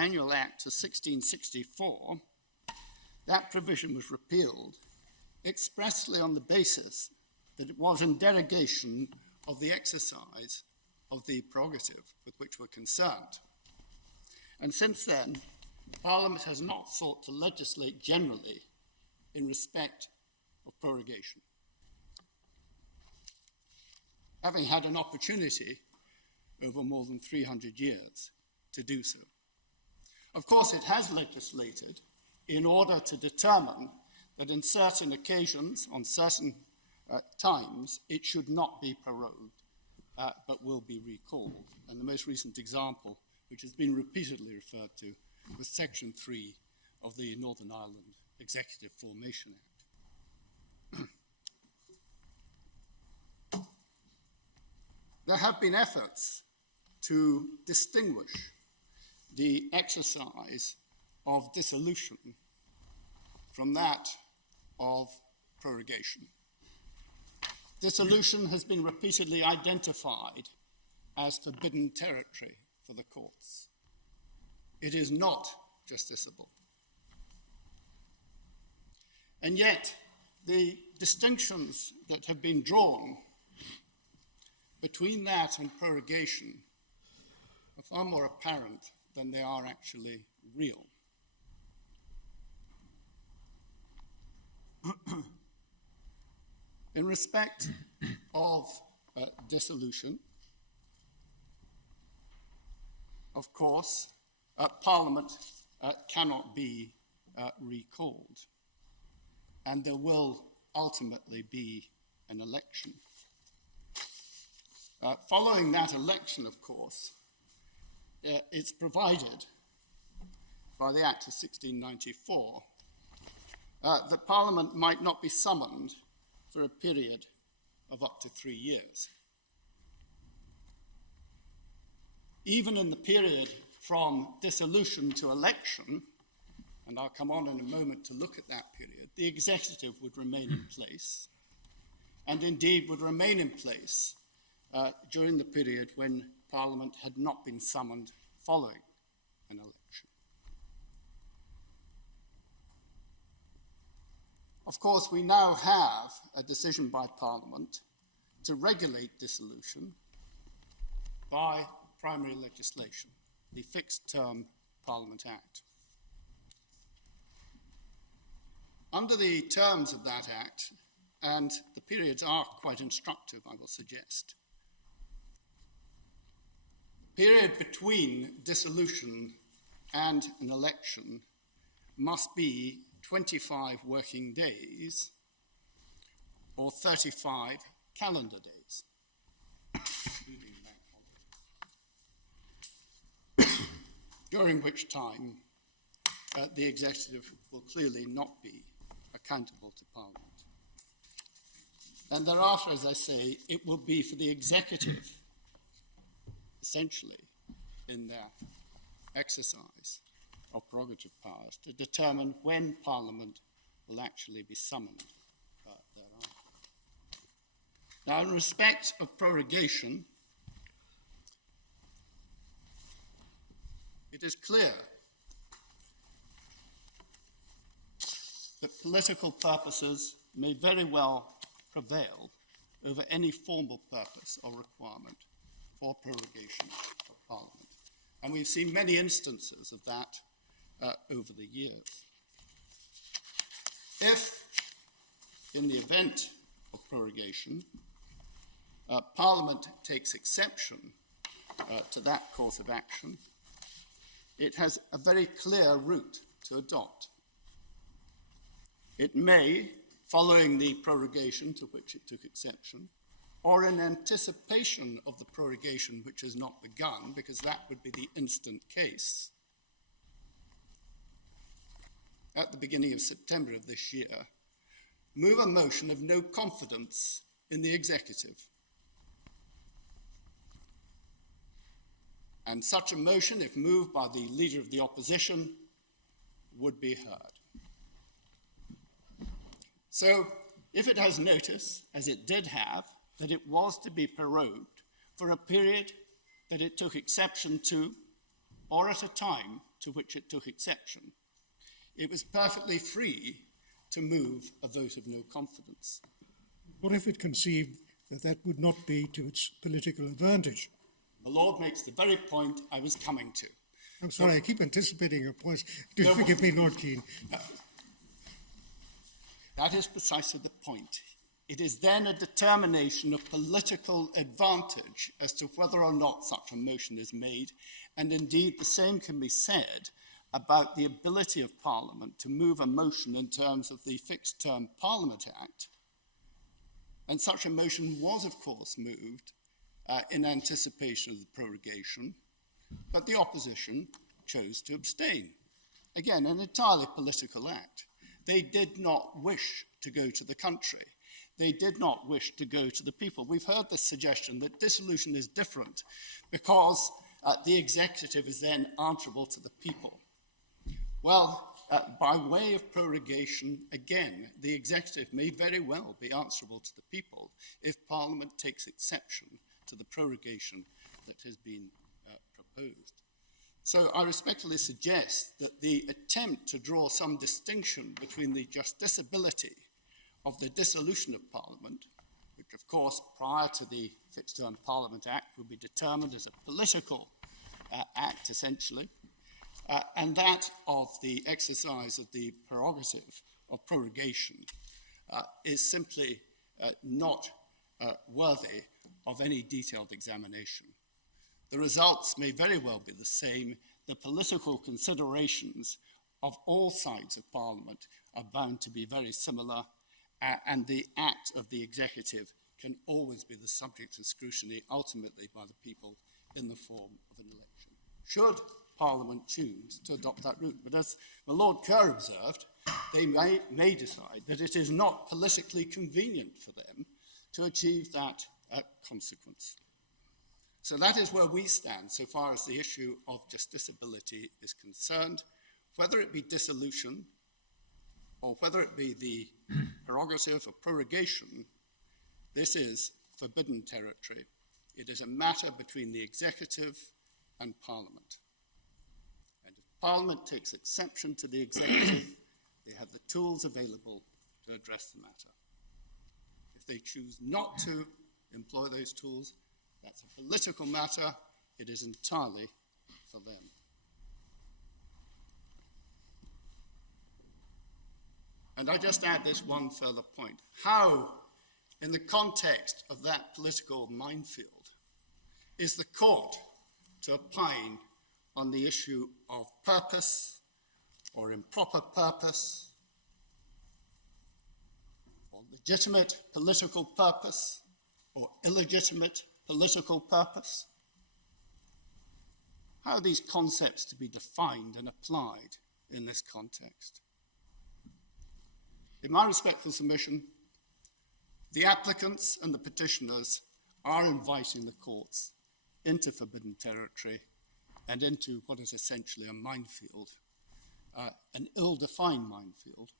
Annual Act of 1664, that provision was repealed expressly on the basis that it was in derogation of the exercise of the prerogative with which we're concerned. And since then, Parliament has not sought to legislate generally in respect of prorogation, having had an opportunity over more than 300 years to do so. Of course, it has legislated in order to determine that in certain occasions, on certain times, it should not be prorogued, but will be recalled. And the most recent example, which has been repeatedly referred to, was Section 3 of the Northern Ireland Executive Formation Act. There have been efforts to distinguish the exercise of dissolution from that of prorogation. Dissolution has been repeatedly identified as forbidden territory for the courts. It is not justiciable. And yet, the distinctions that have been drawn between that and prorogation are far more apparent than they are actually real. In respect of dissolution, of course, Parliament cannot be recalled, and there will ultimately be an election. Following that election, of course, it's provided by the Act of 1694 that Parliament might not be summoned for a period of up to 3 years. Even in the period from dissolution to election, and I'll come on in a moment to look at that period, the executive would remain in place, and indeed would remain in place during the period when Parliament had not been summoned following an election. Of course, we now have a decision by Parliament to regulate dissolution by primary legislation, the Fixed Term Parliament Act. Under the terms of that Act, and the periods are quite instructive, I will suggest, the period between dissolution and an election must be 25 working days or 35 calendar days, during which time the executive will clearly not be accountable to Parliament. And thereafter, as I say, it will be for the executive, essentially, in their exercise of prerogative powers, to determine when Parliament will actually be summoned thereafter. Now, in respect of prorogation, it is clear that political purposes may very well prevail over any formal purpose or requirement for prorogation of Parliament. And we've seen many instances of that over the years. If, in the event of prorogation, Parliament takes exception to that course of action, it has a very clear route to adopt. It may, following the prorogation to which it took exception, or in anticipation of the prorogation which has not begun, because that would be the instant case, at the beginning of September of this year, move a motion of no confidence in the executive. And such a motion, if moved by the leader of the opposition, would be heard. So, if it has notice, as it did have, that it was to be prorogued for a period that it took exception to, or at a time to which it took exception, it was perfectly free to move a vote of no confidence. What if it conceived that that would not be to its political advantage? The Lord makes the very point I was coming to. I'm sorry, I keep anticipating your points. Do forgive me, Lord Keane. That is precisely the point. It is then a determination of political advantage as to whether or not such a motion is made, and indeed the same can be said about the ability of Parliament to move a motion in terms of the Fixed Term Parliament Act. And such a motion was, of course, moved in anticipation of the prorogation, but the opposition chose to abstain. Again, an entirely political act. They did not wish to go to the country. They did not wish to go to the people. We've heard this suggestion that dissolution is different because the executive is then answerable to the people. Well, by way of prorogation, again, the executive may very well be answerable to the people if Parliament takes exception to the prorogation that has been proposed. So I respectfully suggest that the attempt to draw some distinction between the justiciability of the dissolution of Parliament, which of course prior to the Fixed Term Parliament Act would be determined as a political act essentially, and that of the exercise of the prerogative of prorogation is simply not worthy of any detailed examination. The results may very well be the same. The political considerations of all sides of Parliament are bound to be very similar, and the act of the executive can always be the subject of scrutiny, ultimately by the people in the form of an election. Should Parliament choose to adopt that route? But as the Lord Kerr observed, they may decide that it is not politically convenient for them to achieve that consequence. So that is where we stand so far as the issue of justiciability is concerned. Whether it be dissolution or whether it be the prerogative of prorogation, this is forbidden territory. It is a matter between the executive and Parliament. And if Parliament takes exception to the executive, they have the tools available to address the matter. If they choose not to employ those tools, that's a political matter. It is entirely for them. And I just add this one further point. How, in the context of that political minefield, is the court to opine on the issue of purpose or improper purpose or legitimate political purpose or illegitimate political purpose? How are these concepts to be defined and applied in this context? In my respectful submission, the applicants and the petitioners are inviting the courts into forbidden territory and into what is essentially a minefield, an ill-defined minefield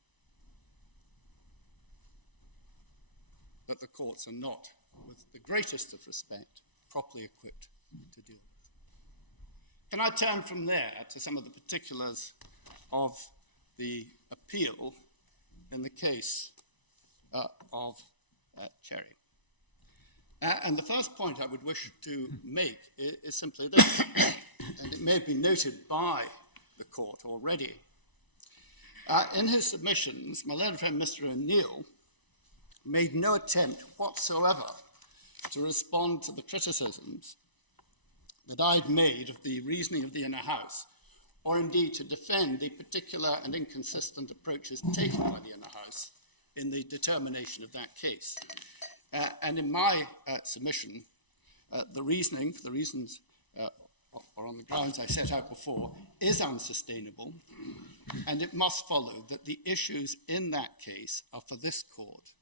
that the courts are not, with the greatest of respect, properly equipped to deal with. Can I turn from there to some of the particulars of the appeal in the case of Cherry? And the first point I would wish to make is simply this, and it may have been noted by the court already. In his submissions, my learned friend Mr. O'Neill made no attempt whatsoever to respond to the criticisms that I'd made of the reasoning of the Inner House, or indeed to defend the particular and inconsistent approaches taken by the Inner House in the determination of that case. And in my submission, the reasoning, for the reasons or on the grounds I set out before, is unsustainable, and it must follow that the issues in that case are for this court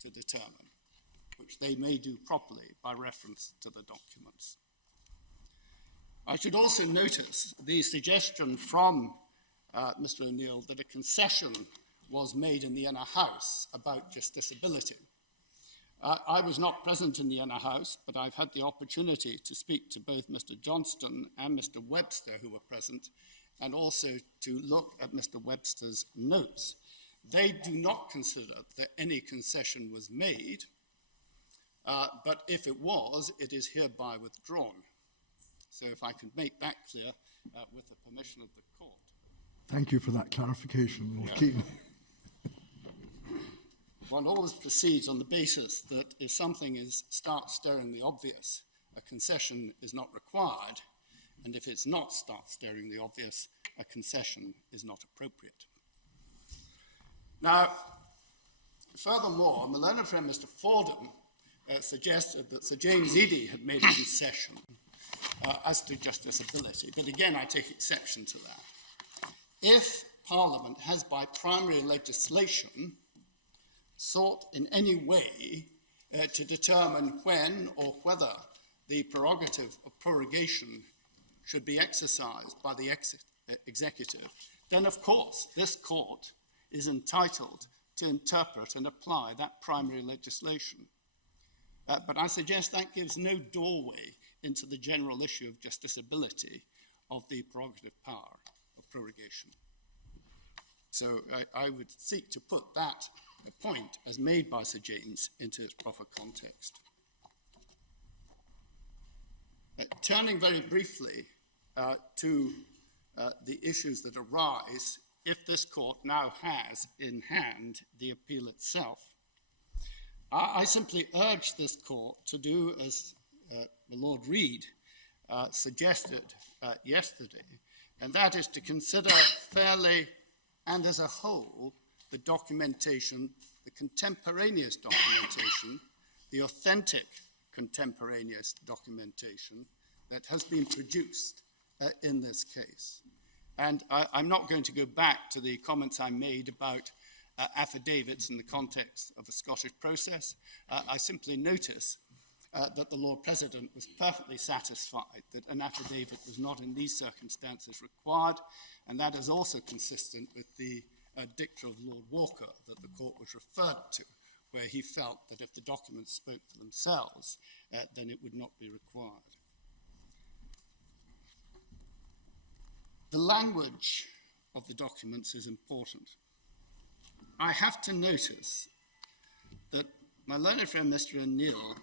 to determine, which they may do properly by reference to the documents. I should also notice the suggestion from Mr. O'Neill that a concession was made in the Inner House about justiciability. I was not present in the Inner House, but I've had the opportunity to speak to both Mr. Johnston and Mr. Webster, who were present, and also to look at Mr. Webster's notes. They do not consider that any concession was made, but if it was, it is hereby withdrawn. So if I could make that clear with the permission of the court. Thank you for that clarification, Lord Keating. One always proceeds on the basis that if something starts staring the obvious, a concession is not required, and if it's not starts staring the obvious, a concession is not appropriate. Now, furthermore, my learned friend Mr. Fordham suggested that Sir James Eadie had made a concession as to justiciability, but again I take exception to that. If Parliament has by primary legislation sought in any way to determine when or whether the prerogative of prorogation should be exercised by the executive, then of course this court is entitled to interpret and apply that primary legislation. But I suggest that gives no doorway into the general issue of justiciability of the prerogative power of prorogation. So I would seek to put that point as made by Sir James into its proper context. Turning very briefly to the issues that arise if this court now has in hand the appeal itself, I simply urge this court to do as the Lord Reid suggested yesterday, and that is to consider fairly and as a whole the documentation, the contemporaneous documentation, the authentic contemporaneous documentation that has been produced in this case. And I'm not going to go back to the comments I made about affidavits in the context of a Scottish process. I simply notice that the Lord President was perfectly satisfied that an affidavit was not in these circumstances required, and that is also consistent with the dicta of Lord Walker that the court was referred to, where he felt that if the documents spoke for themselves, then it would not be required. The language of the documents is important. I have to notice that my learned friend Mr. O'Neill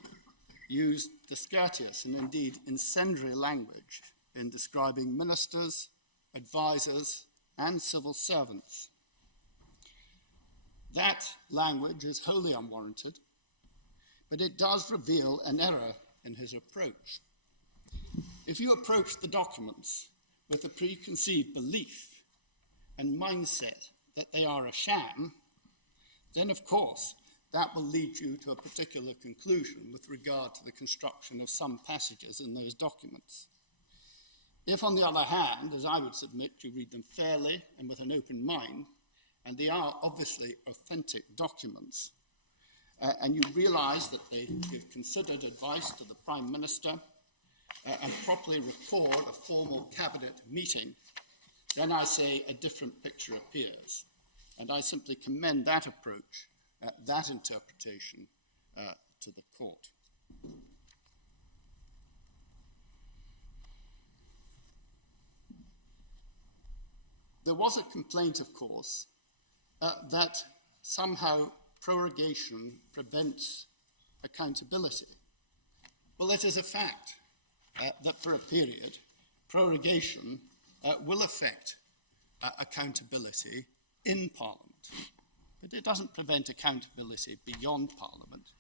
used discourteous and indeed incendiary language in describing ministers, advisors, and civil servants. That language is wholly unwarranted, but it does reveal an error in his approach. If you approach the documents with a preconceived belief and mindset that they are a sham, then of course that will lead you to a particular conclusion with regard to the construction of some passages in those documents. If, on the other hand, as I would submit, you read them fairly and with an open mind, and they are obviously authentic documents, and you realize that they give considered advice to the Prime Minister and properly record a formal cabinet meeting, then I say a different picture appears. And I simply commend that approach, that interpretation to the court. There was a complaint, of course, that somehow prorogation prevents accountability. Well, it is a fact that for a period, prorogation will affect accountability in Parliament. But it doesn't prevent accountability beyond Parliament,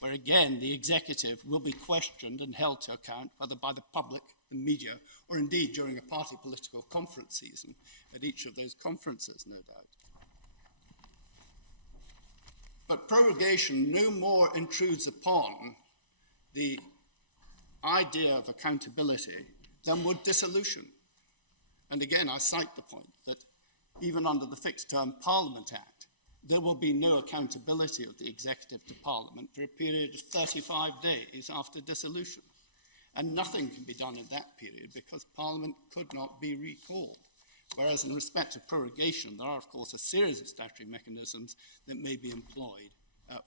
where again the executive will be questioned and held to account, whether by the public, the media, or indeed during a party political conference season at each of those conferences, no doubt. But prorogation no more intrudes upon the idea of accountability than would dissolution. And again, I cite the point that even under the Fixed Term Parliament Act, there will be no accountability of the executive to Parliament for a period of 35 days after dissolution. And nothing can be done in that period because Parliament could not be recalled. Whereas in respect of prorogation, there are, of course, a series of statutory mechanisms that may be employed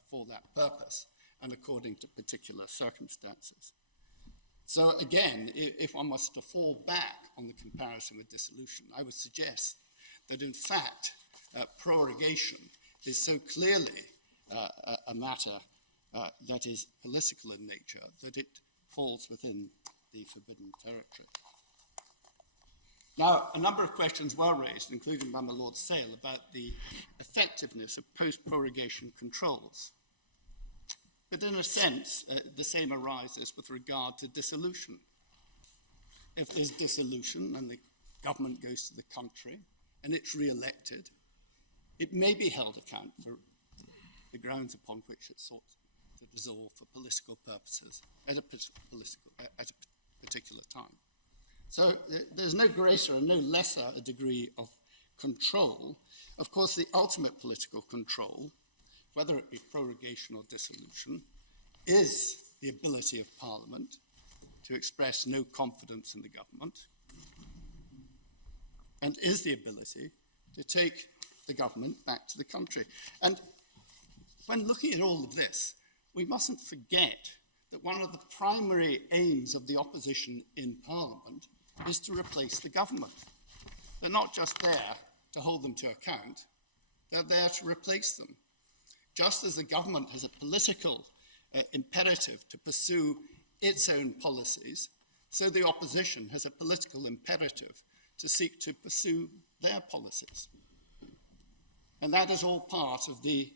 for that purpose and according to particular circumstances. So again, if one was to fall back on the comparison with dissolution, I would suggest that in fact, prorogation is so clearly a matter that is political in nature that it falls within the forbidden territory. Now, a number of questions were raised, including by my Lord Sale, about the effectiveness of post-prorogation controls. But in a sense, the same arises with regard to dissolution. If there's dissolution and the government goes to the country and it's re-elected, it may be held account for the grounds upon which it sought to dissolve for political purposes at a particular time. So there's no greater and no lesser a degree of control. Of course, the ultimate political control, whether it be prorogation or dissolution, is the ability of Parliament to express no confidence in the government, and is the ability to take the government back to the country. And when looking at all of this, we mustn't forget that one of the primary aims of the opposition in Parliament is to replace the government. They're not just there to hold them to account, they're there to replace them. Just as the government has a political imperative to pursue its own policies, so the opposition has a political imperative to seek to pursue their policies. And that is all part of the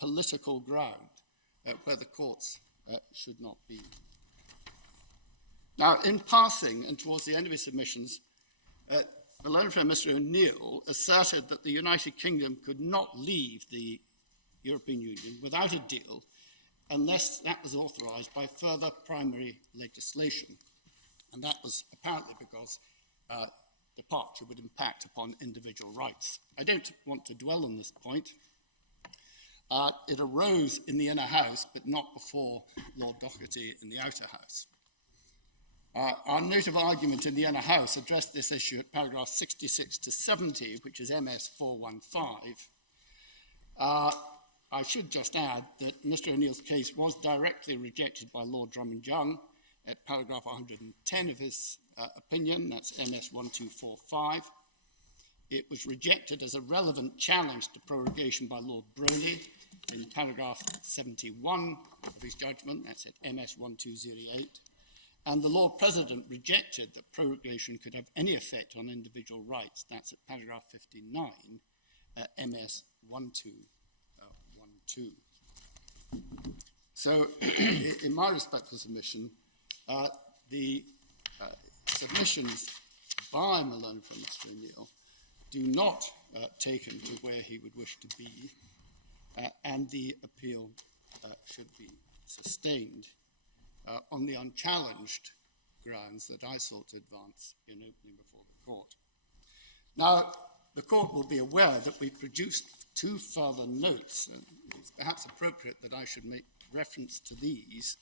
political ground where the courts should not be. Now, in passing, and towards the end of his submissions, the learned friend Mr. O'Neill asserted that the United Kingdom could not leave the European Union without a deal unless that was authorised by further primary legislation. And that was apparently because departure would impact upon individual rights. I don't want to dwell on this point. It arose in the inner house, but not before Lord Doherty in the outer house. Our note of argument in the inner house addressed this issue at paragraph 66 to 70, which is MS 415. I should just add that Mr. O'Neill's case was directly rejected by Lord Drummond Young at paragraph 110 of his opinion, that's MS 1245. It was rejected as a relevant challenge to prorogation by Lord Bronte in paragraph 71 of his judgment, that's at MS 1208. And the Lord President rejected that prorogation could have any effect on individual rights, that's at paragraph 59, MS 1212. So, in my respectful submission, the submissions by my learned friend Mr. O'Neill do not take him to where he would wish to be, and the appeal should be sustained on the unchallenged grounds that I sought to advance in opening before the court. Now, the court will be aware that we've produced two further notes, and it's perhaps appropriate that I should make reference to these.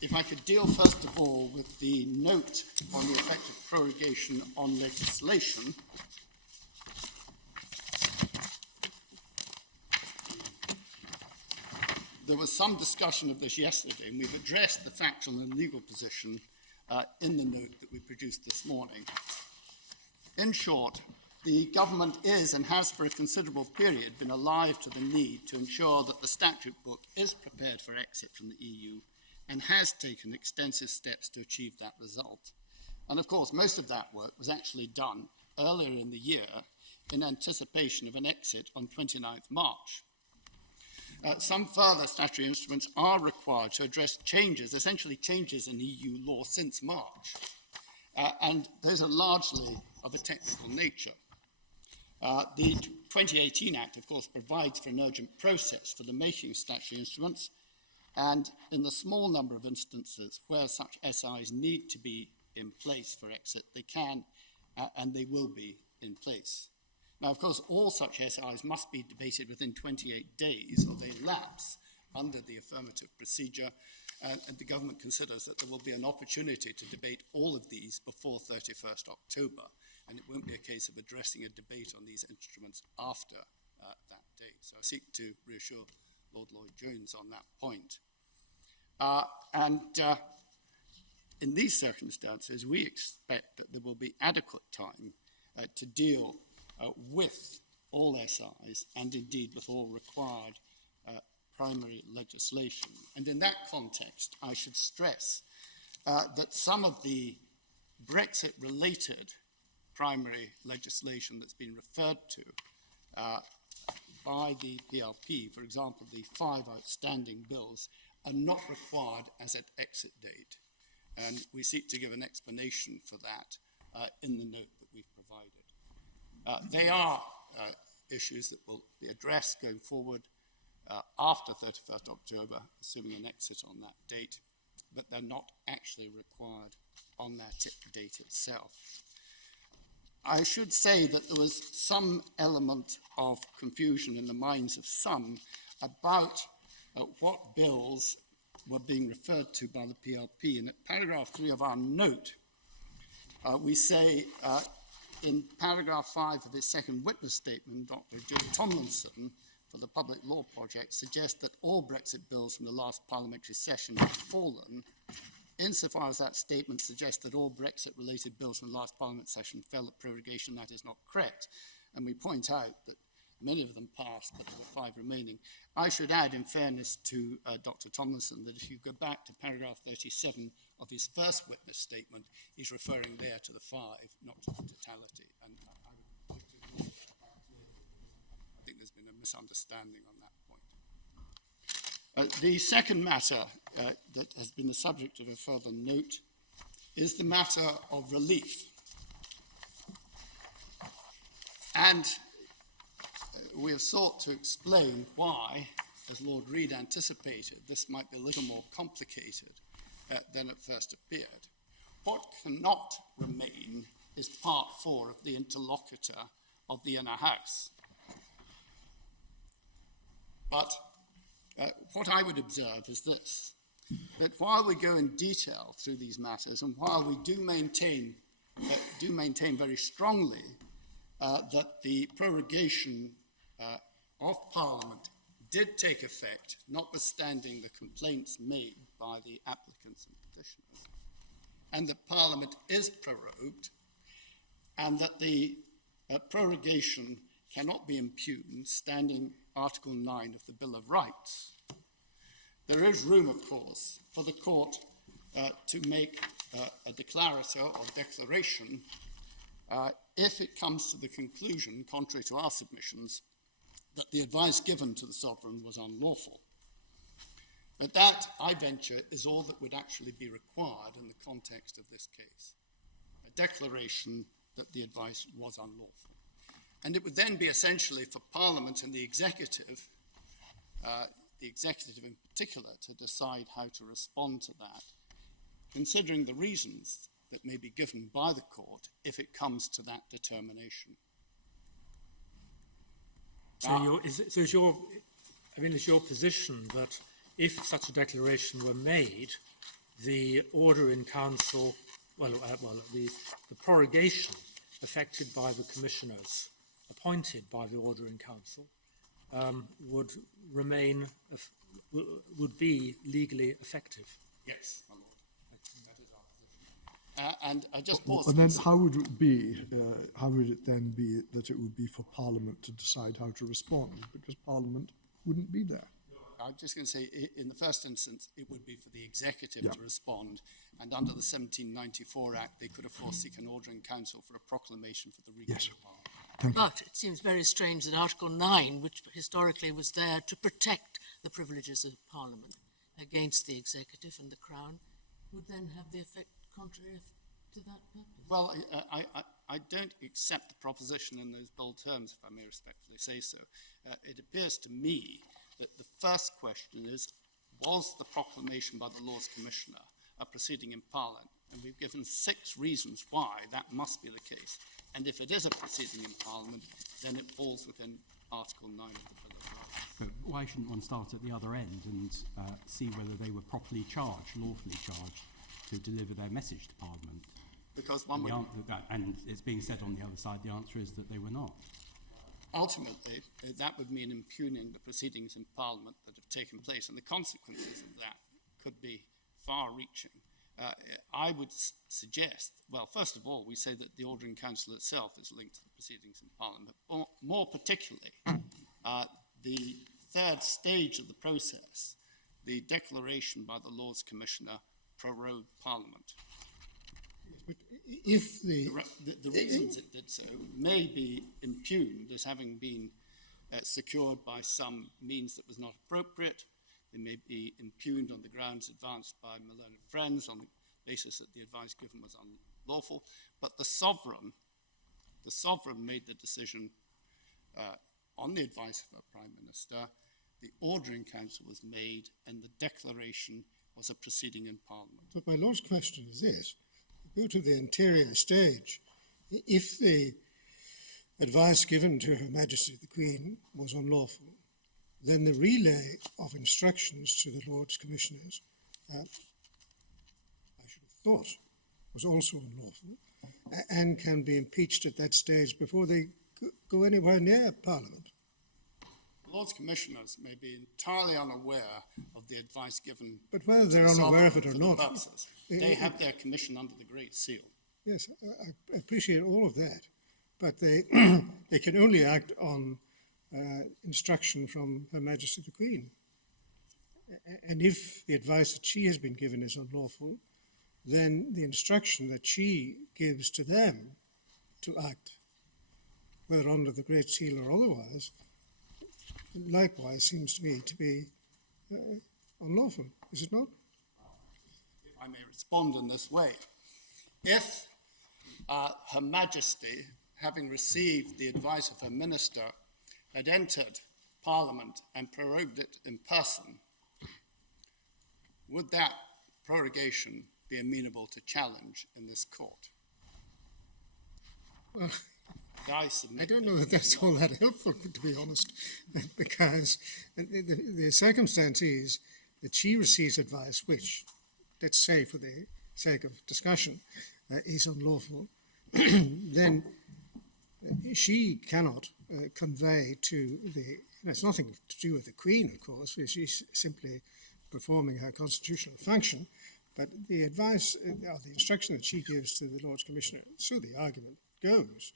If I could deal first of all with the note on the effect of prorogation on legislation. There was some discussion of this yesterday, and we've addressed the factual and legal position in the note that we produced this morning. In short, the government is and has for a considerable period been alive to the need to ensure that the statute book is prepared for exit from the EU and has taken extensive steps to achieve that result. And of course, most of that work was actually done earlier in the year in anticipation of an exit on 29th March. Some further statutory instruments are required to address changes, essentially changes in EU law since March, and those are largely of a technical nature. The 2018 Act, of course, provides for an urgent process for the making of statutory instruments, and in the small number of instances where such SIs need to be in place for exit, they can and they will be in place. Now, of course, all such SIs must be debated within 28 days or they lapse under the affirmative procedure, and the government considers that there will be an opportunity to debate all of these before 31st October, and it won't be a case of addressing a debate on these instruments after that date. So I seek to reassure Lord Lloyd-Jones on that point. In these circumstances, we expect that there will be adequate time to deal with all SIs and indeed with all required primary legislation. And in that context, I should stress that some of the Brexit-related primary legislation that's been referred to by the PLP, for example, the 5 outstanding bills, are not required as at exit date. And we seek to give an explanation for that in the note that we've provided. They are issues that will be addressed going forward after 31st October, assuming an exit on that date, but they're not actually required on that date itself. I should say that there was some element of confusion in the minds of some about what bills were being referred to by the PLP. And at paragraph 3 of our note, we say in paragraph 5 of his second witness statement, Dr. Jill Tomlinson for the Public Law Project suggests that all Brexit bills from the last parliamentary session have fallen. Insofar as that statement suggests that all Brexit-related bills from the last Parliament session fell at prorogation, that is not correct. And we point out that many of them passed, but there were 5 remaining. I should add, in fairness to Dr. Tomlinson, that if you go back to paragraph 37 of his first witness statement, he's referring there to the 5, not to the totality. And I would like to ignore that. I think there's been a misunderstanding on that point. The second matter that has been the subject of a further note is the matter of relief. And we have sought to explain why, as Lord Reid anticipated, this might be a little more complicated than it first appeared. What cannot remain is part 4 of the interlocutor of the inner house. But what I would observe is this, that while we go in detail through these matters and while we do maintain very strongly that the prorogation of Parliament did take effect, notwithstanding the complaints made by the applicants and petitioners, and that Parliament is prorogued, and that the prorogation cannot be impugned, standing Article 9 of the Bill of Rights. There is room, of course, for the court to make a declarator or declaration if it comes to the conclusion, contrary to our submissions, that the advice given to the sovereign was unlawful. But that, I venture, is all that would actually be required in the context of this case, a declaration that the advice was unlawful. And it would then be essentially for Parliament and the executive in particular, to decide how to respond to that, considering the reasons that may be given by the court if it comes to that determination. So is your position that if such a declaration were made, the order in council, the prorogation effected by the commissioners appointed by the order in council would be legally effective? Yes, my lord. That is our position. And I just pause. And then how would it be? How would it then be that it would be for Parliament to decide how to respond? Because Parliament wouldn't be there. I'm just going to say, in the first instance, it would be for the executive to respond, and under the 1794 Act, they could, of course, seek an order in council for a proclamation for the recall of Parliament. But it seems very strange that Article 9, which historically was there to protect the privileges of Parliament against the executive and the Crown, would then have the effect contrary to that purpose. Well, I don't accept the proposition in those bold terms, if I may respectfully say so. It appears to me that the first question is, was the proclamation by the Lords Commissioner a proceeding in Parliament? And we've given 6 reasons why that must be the case. And if it is a proceeding in Parliament, then it falls within Article 9 of the Bill of Rights. But why shouldn't one start at the other end and see whether they were properly charged, lawfully charged, to deliver their message to Parliament? Because one would... And it's being said on the other side, the answer is that they were not. Ultimately, that would mean impugning the proceedings in Parliament that have taken place, and the consequences of that could be far-reaching. I would suggest, well, first of all, we say that the Ordering Council itself is linked to the proceedings in Parliament, but more particularly, the third stage of the process, the declaration by the Lords Commissioner prorogued Parliament. But if The reasons it did so may be impugned as having been secured by some means that was not appropriate. They may be impugned on the grounds advanced by my learned friends on the basis that the advice given was unlawful. But the sovereign made the decision on the advice of her Prime Minister. The Ordering Council was made and the declaration was a proceeding in Parliament. But my Lord's question is this. Go to the anterior stage. If the advice given to Her Majesty the Queen was unlawful, then the relay of instructions to the Lords Commissioners, I should have thought, was also unlawful and can be impeached at that stage before they go anywhere near Parliament. The Lords Commissioners may be entirely unaware of the advice given. But whether they're to the unaware of it sovereign or for the not, purposes. They have their commission under the Great Seal. yes, I appreciate all of that, but they they can only act on instruction from Her Majesty the Queen. And if the advice that she has been given is unlawful, then the instruction that she gives to them to act, whether under the Great Seal or otherwise, likewise seems to me to be unlawful, is it not? If I may respond in this way. If Her Majesty, having received the advice of her minister, had entered Parliament and prorogued it in person, would that prorogation be amenable to challenge in this court? Well, I submit I don't know that that's all that helpful, to be honest, because the circumstance is that she receives advice which, let's say for the sake of discussion, is unlawful, then she cannot convey to the, and it's nothing to do with the Queen, of course, she's simply performing her constitutional function, but the advice or the instruction that she gives to the Lords Commissioner, so the argument goes,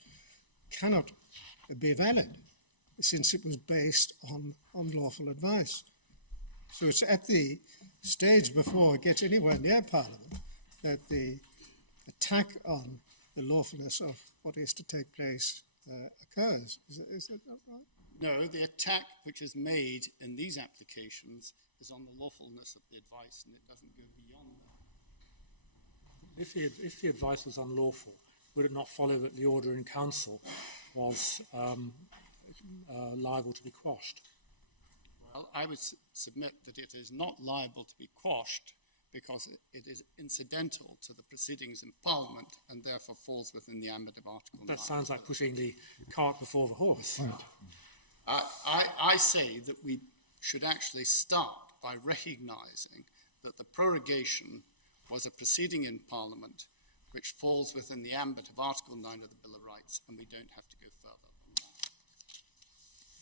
cannot be valid since it was based on unlawful advice. So it's at the stage before it gets anywhere near Parliament that the attack on the lawfulness of what is to take place occurs. Is that right? No, the attack which is made in these applications is on the lawfulness of the advice, and it doesn't go beyond that. If the advice was unlawful, would it not follow that the Order in Council was liable to be quashed? Well, I would submit that it is not liable to be quashed because it is incidental to the proceedings in Parliament and therefore falls within the ambit of Article 9. That sounds like pushing the cart before the horse. I say that we should actually start by recognising that the prorogation was a proceeding in Parliament which falls within the ambit of Article 9 of the Bill of Rights, and we don't have to go further than that.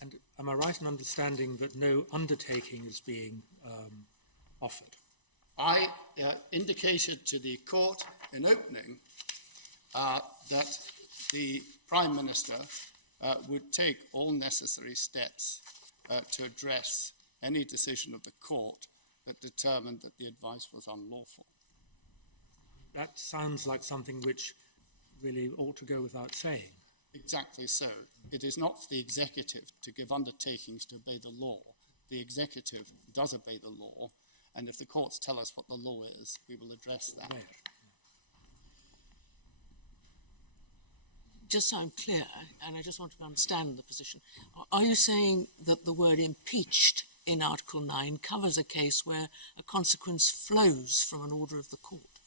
And am I right in understanding that no undertaking is being offered? I indicated to the court in opening that the Prime Minister would take all necessary steps to address any decision of the court that determined that the advice was unlawful. That sounds like something which really ought to go without saying. Exactly so. It is not for the executive to give undertakings to obey the law. The executive does obey the law, and if the courts tell us what the law is, we will address that. Right. Just so I'm clear, and I just want to understand the position, are you saying that the word impeached in Article 9 covers a case where a consequence flows from an order of the court?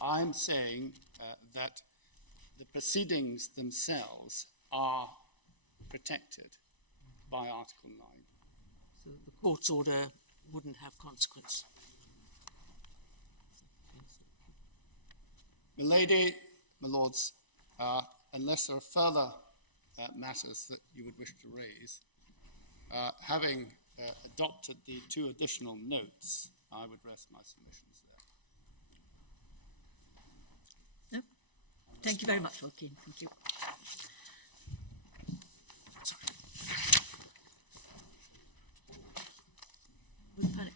I'm saying that the proceedings themselves are protected by Article 9. So the court's order wouldn't have consequence. My lady, my lords, unless there are further matters that you would wish to raise, having adopted the two additional notes I would rest my submissions there. No? Thank you very much, Lord Keane. Thank you. With panic.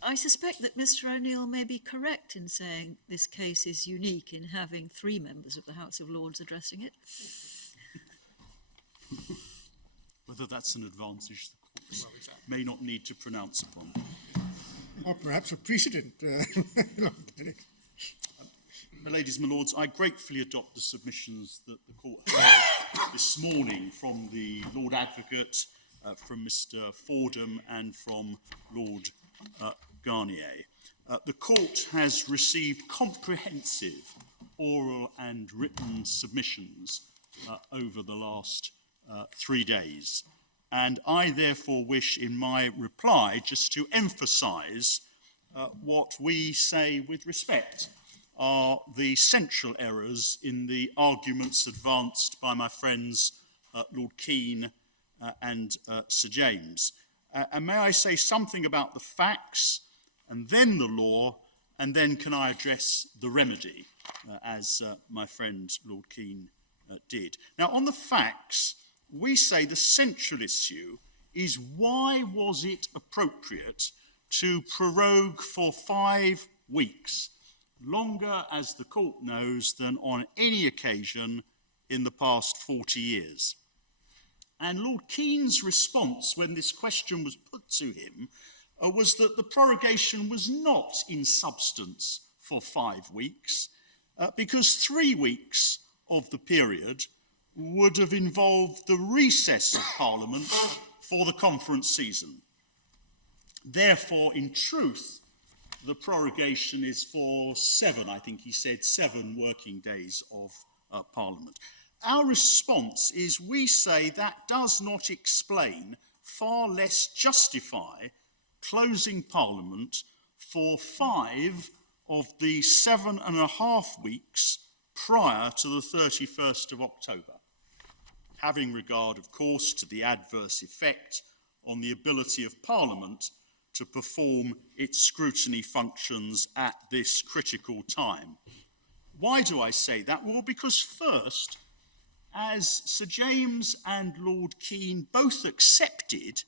I suspect that Mr. O'Neill may be correct in saying this case is unique in having 3 members of the House of Lords addressing it. Whether that's an advantage the court may not need to pronounce upon. Or perhaps a precedent. Lord Panic. My ladies, my lords, I gratefully adopt the submissions that the court heard this morning from the Lord Advocate, from Mr. Fordham and from Lord Garnier. The court has received comprehensive oral and written submissions over the last 3 days. And I therefore wish in my reply just to emphasise what we say with respect are the central errors in the arguments advanced by my friends Lord Keane and Sir James. And may I say something about the facts and then the law, and then can I address the remedy, as my friend Lord Keane did. Now, on the facts, we say the central issue is why was it appropriate to prorogue for 5 weeks, longer, as the court knows, than on any occasion in the past 40 years. And Lord Keane's response when this question was put to him was that the prorogation was not in substance for 5 weeks, because 3 weeks of the period would have involved the recess of Parliament for the conference season. Therefore, in truth, the prorogation is for 7, I think he said, 7 working days of Parliament. Our response is we say that does not explain, far less justify, closing Parliament for 5 of the 7.5 weeks prior to the 31st of October, having regard, of course, to the adverse effect on the ability of Parliament to perform its scrutiny functions at this critical time. Why do I say that? Well, because first, as Sir James and Lord Keane both accepted,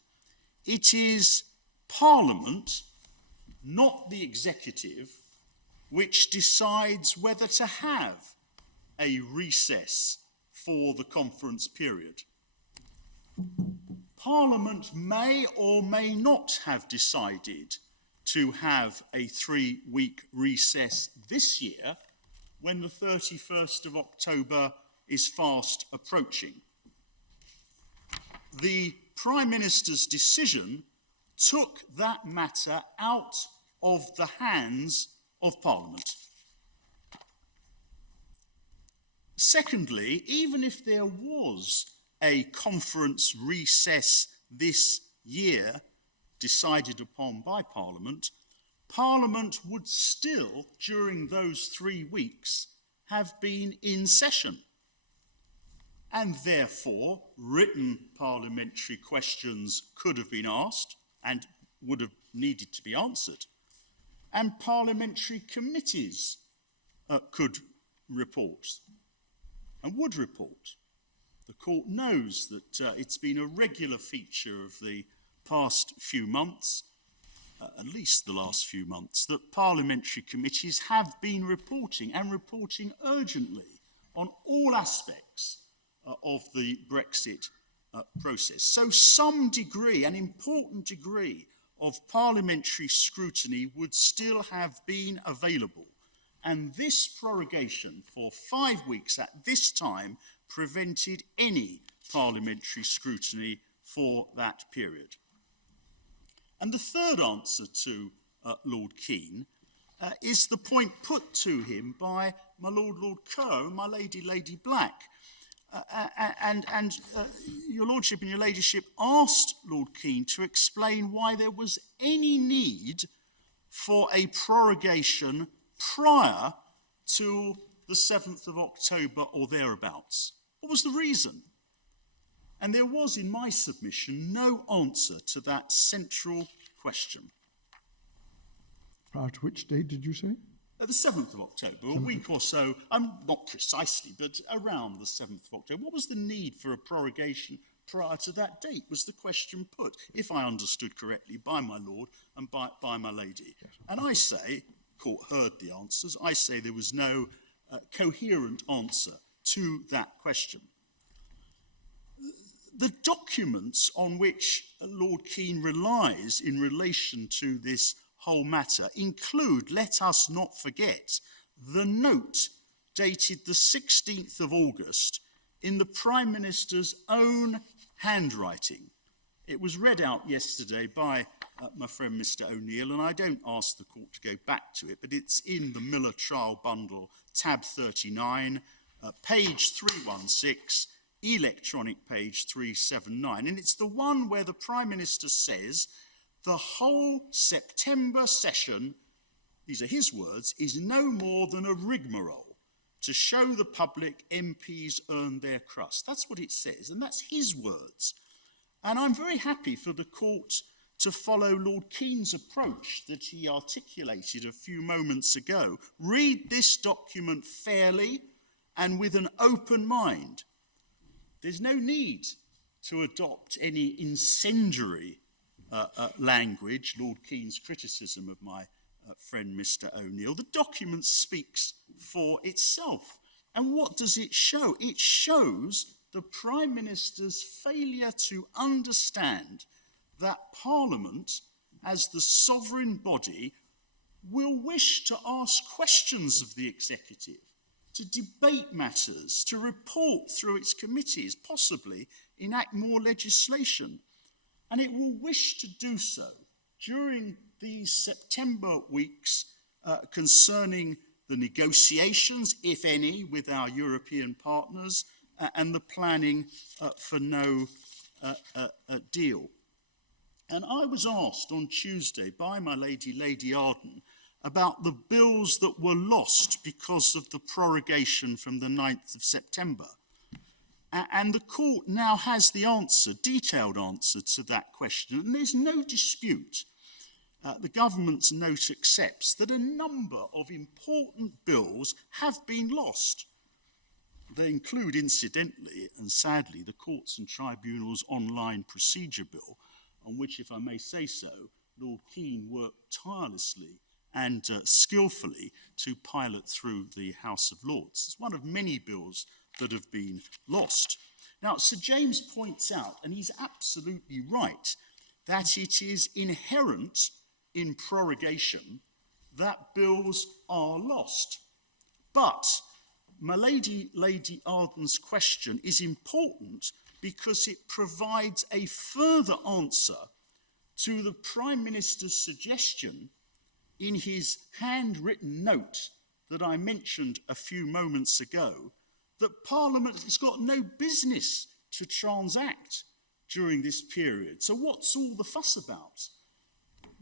it is Parliament, not the executive, which decides whether to have a recess for the conference period. Parliament may or may not have decided to have a 3-week recess this year when the 31st of October is fast approaching. The Prime Minister's decision took that matter out of the hands of Parliament. Secondly, even if there was a conference recess this year decided upon by Parliament, Parliament would still, during those 3 weeks, have been in session. And therefore, written parliamentary questions could have been asked and would have needed to be answered. And parliamentary committees could report and would report. The court knows that it's been a regular feature of the past few months, at least the last few months, that parliamentary committees have been reporting and reporting urgently on all aspects of the Brexit process. So some degree, an important degree of parliamentary scrutiny would still have been available. And this prorogation for 5 weeks at this time prevented any parliamentary scrutiny for that period. And the third answer to Lord Keane is the point put to him by my Lord Kerr and my Lady Black. And your Lordship and your Ladyship asked Lord Keane to explain why there was any need for a prorogation prior to the 7th of October or thereabouts. What was the reason? And there was, in my submission, no answer to that central question. Prior to which date did you say? The 7th of October, a week or so, not precisely, but around the 7th of October. What was the need for a prorogation prior to that date, was the question put, if I understood correctly, by my lord and by my lady. And I say, court heard the answers, I say there was no coherent answer to that question. The documents on which Lord Keane relies in relation to this whole matter include, let us not forget, the note dated the 16th of August in the Prime Minister's own handwriting. It was read out yesterday by my friend Mr. O'Neill, and I don't ask the court to go back to it, but it's in the Miller Trial Bundle, tab 39, page 316, electronic page 379, and it's the one where the Prime Minister says the whole September session, these are his words, is no more than a rigmarole to show the public MPs earned their crust. That's what it says, and that's his words. And I'm very happy for the court to follow Lord Keane's approach that he articulated a few moments ago. Read this document fairly and with an open mind. There's no need to adopt any incendiary language, Lord Keane's criticism of my friend Mr. O'Neill. The document speaks for itself. And what does it show? It shows the Prime Minister's failure to understand that Parliament, as the sovereign body, will wish to ask questions of the executive, to debate matters, to report through its committees, possibly enact more legislation. And it will wish to do so during these September weeks concerning the negotiations, if any, with our European partners and the planning for no deal. And I was asked on Tuesday by my lady, Lady Arden, about the bills that were lost because of the prorogation from the 9th of September. And the court now has the answer, detailed answer to that question. And there's no dispute. The government's note accepts that a number of important bills have been lost. They include, incidentally and sadly, the Courts and Tribunals Online Procedure Bill, on which, if I may say so, Lord Keane worked tirelessly and skillfully to pilot through the House of Lords. It's one of many bills that have been lost. Now, Sir James points out, and he's absolutely right, that it is inherent in prorogation that bills are lost. But my lady, Lady Arden's question is important because it provides a further answer to the Prime Minister's suggestion in his handwritten note that I mentioned a few moments ago, that Parliament has got no business to transact during this period. So what's all the fuss about?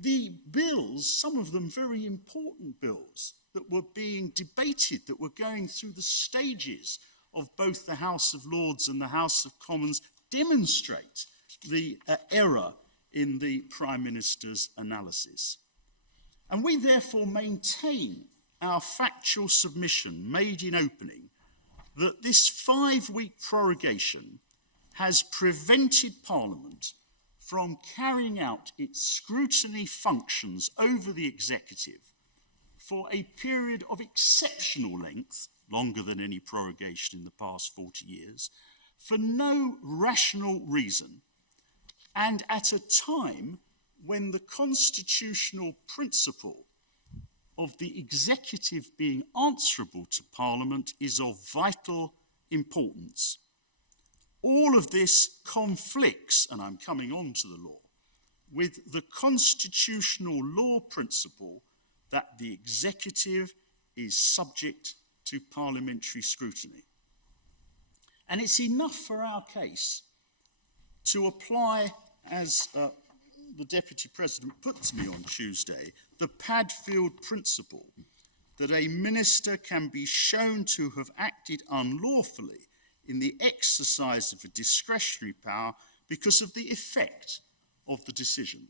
The bills, some of them very important bills, that were being debated, that were going through the stages of both the House of Lords and the House of Commons, demonstrate the error in the Prime Minister's analysis. And we therefore maintain our factual submission made in opening that this 5-week prorogation has prevented Parliament from carrying out its scrutiny functions over the executive for a period of exceptional length, longer than any prorogation in the past 40 years, for no rational reason, and at a time when the constitutional principle of the executive being answerable to Parliament is of vital importance. All of this conflicts, and I'm coming on to the law, with the constitutional law principle that the executive is subject to parliamentary scrutiny. And it's enough for our case to apply, as the Deputy President put to me on Tuesday, the Padfield principle that a minister can be shown to have acted unlawfully in the exercise of a discretionary power because of the effect of the decision.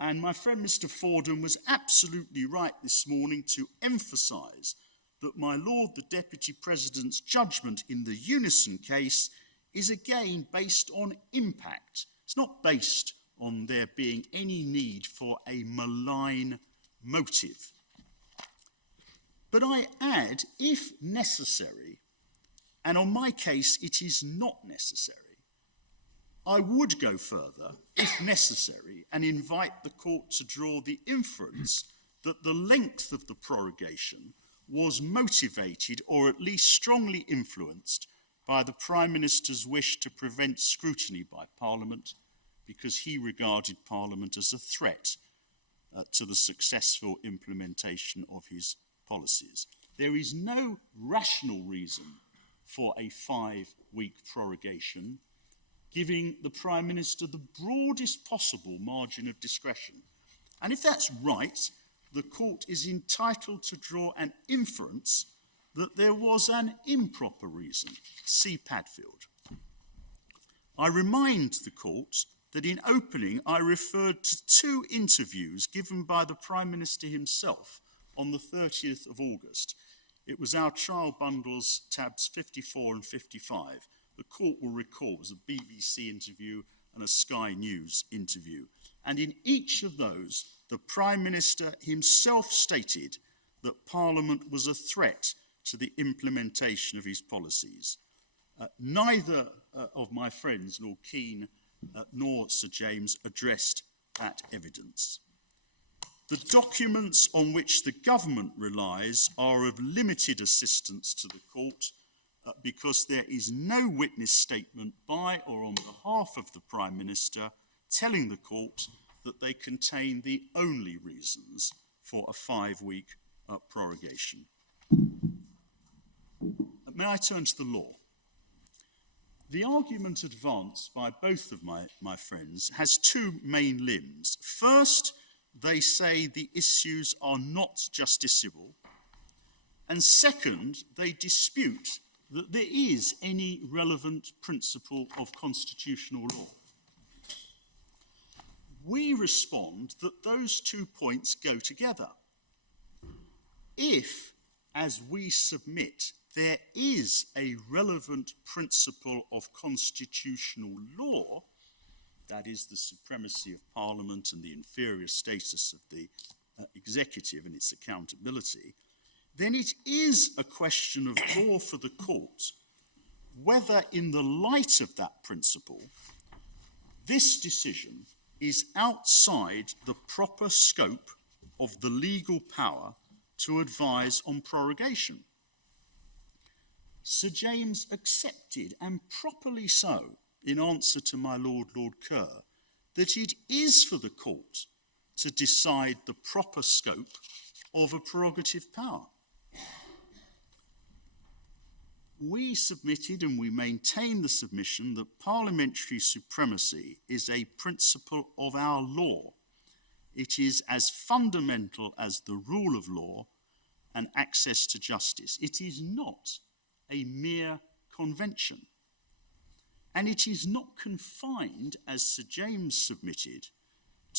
And my friend Mr. Fordham was absolutely right this morning to emphasise that my Lord the Deputy President's judgment in the Unison case is again based on impact. It's not based on there being any need for a malign motive. But I add, if necessary, and on my case it is not necessary, I would go further, if necessary, and invite the court to draw the inference that the length of the prorogation was motivated or at least strongly influenced by the Prime Minister's wish to prevent scrutiny by Parliament because he regarded Parliament as a threat to the successful implementation of his policies. There is no rational reason for a 5-week prorogation, giving the Prime Minister the broadest possible margin of discretion. And if that's right, the court is entitled to draw an inference that there was an improper reason. See Padfield. I remind the court that in opening I referred to 2 interviews given by the Prime Minister himself on the 30th of August. It was our trial bundles tabs 54 and 55. The court will recall it was a BBC interview and a Sky News interview. And in each of those, the Prime Minister himself stated that Parliament was a threat to the implementation of his policies. Neither of my friends, Lord Keane nor Sir James, addressed that evidence. The documents on which the government relies are of limited assistance to the court because there is no witness statement by or on behalf of the Prime Minister telling the court that they contain the only reasons for a 5-week prorogation. May I turn to the law? The argument advanced by both of my friends has 2 main limbs. First, they say the issues are not justiciable. And second, they dispute that there is any relevant principle of constitutional law. We respond that those 2 points go together. If, as we submit, there is a relevant principle of constitutional law, that is the supremacy of Parliament and the inferior status of the executive and its accountability, then it is a question of law for the court whether, in the light of that principle, this decision is outside the proper scope of the legal power to advise on prorogation. Sir James accepted, and properly so, in answer to my Lord Kerr, that it is for the court to decide the proper scope of a prerogative power. We submitted and we maintain the submission that parliamentary supremacy is a principle of our law. It is as fundamental as the rule of law and access to justice. It is not a mere convention. And it is not confined, as Sir James submitted,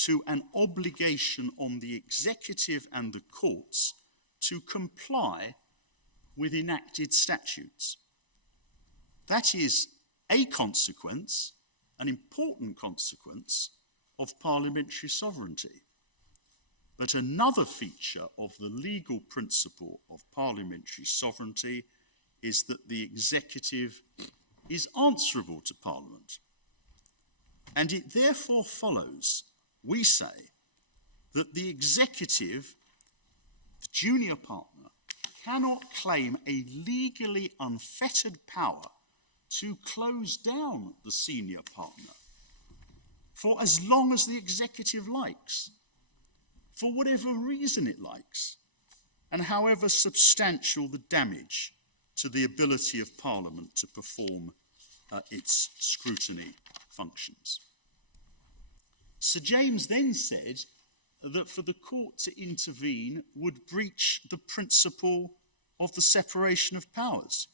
to an obligation on the executive and the courts to comply with enacted statutes. That is a consequence, an important consequence, of parliamentary sovereignty. But another feature of the legal principle of parliamentary sovereignty is that the executive is answerable to Parliament. And it therefore follows, we say, that the executive, the junior partner, cannot claim a legally unfettered power to close down the senior partner for as long as the executive likes, for whatever reason it likes, and however substantial the damage to the ability of Parliament to perform its scrutiny functions. Sir James then said that for the court to intervene would breach the principle of the separation of powers.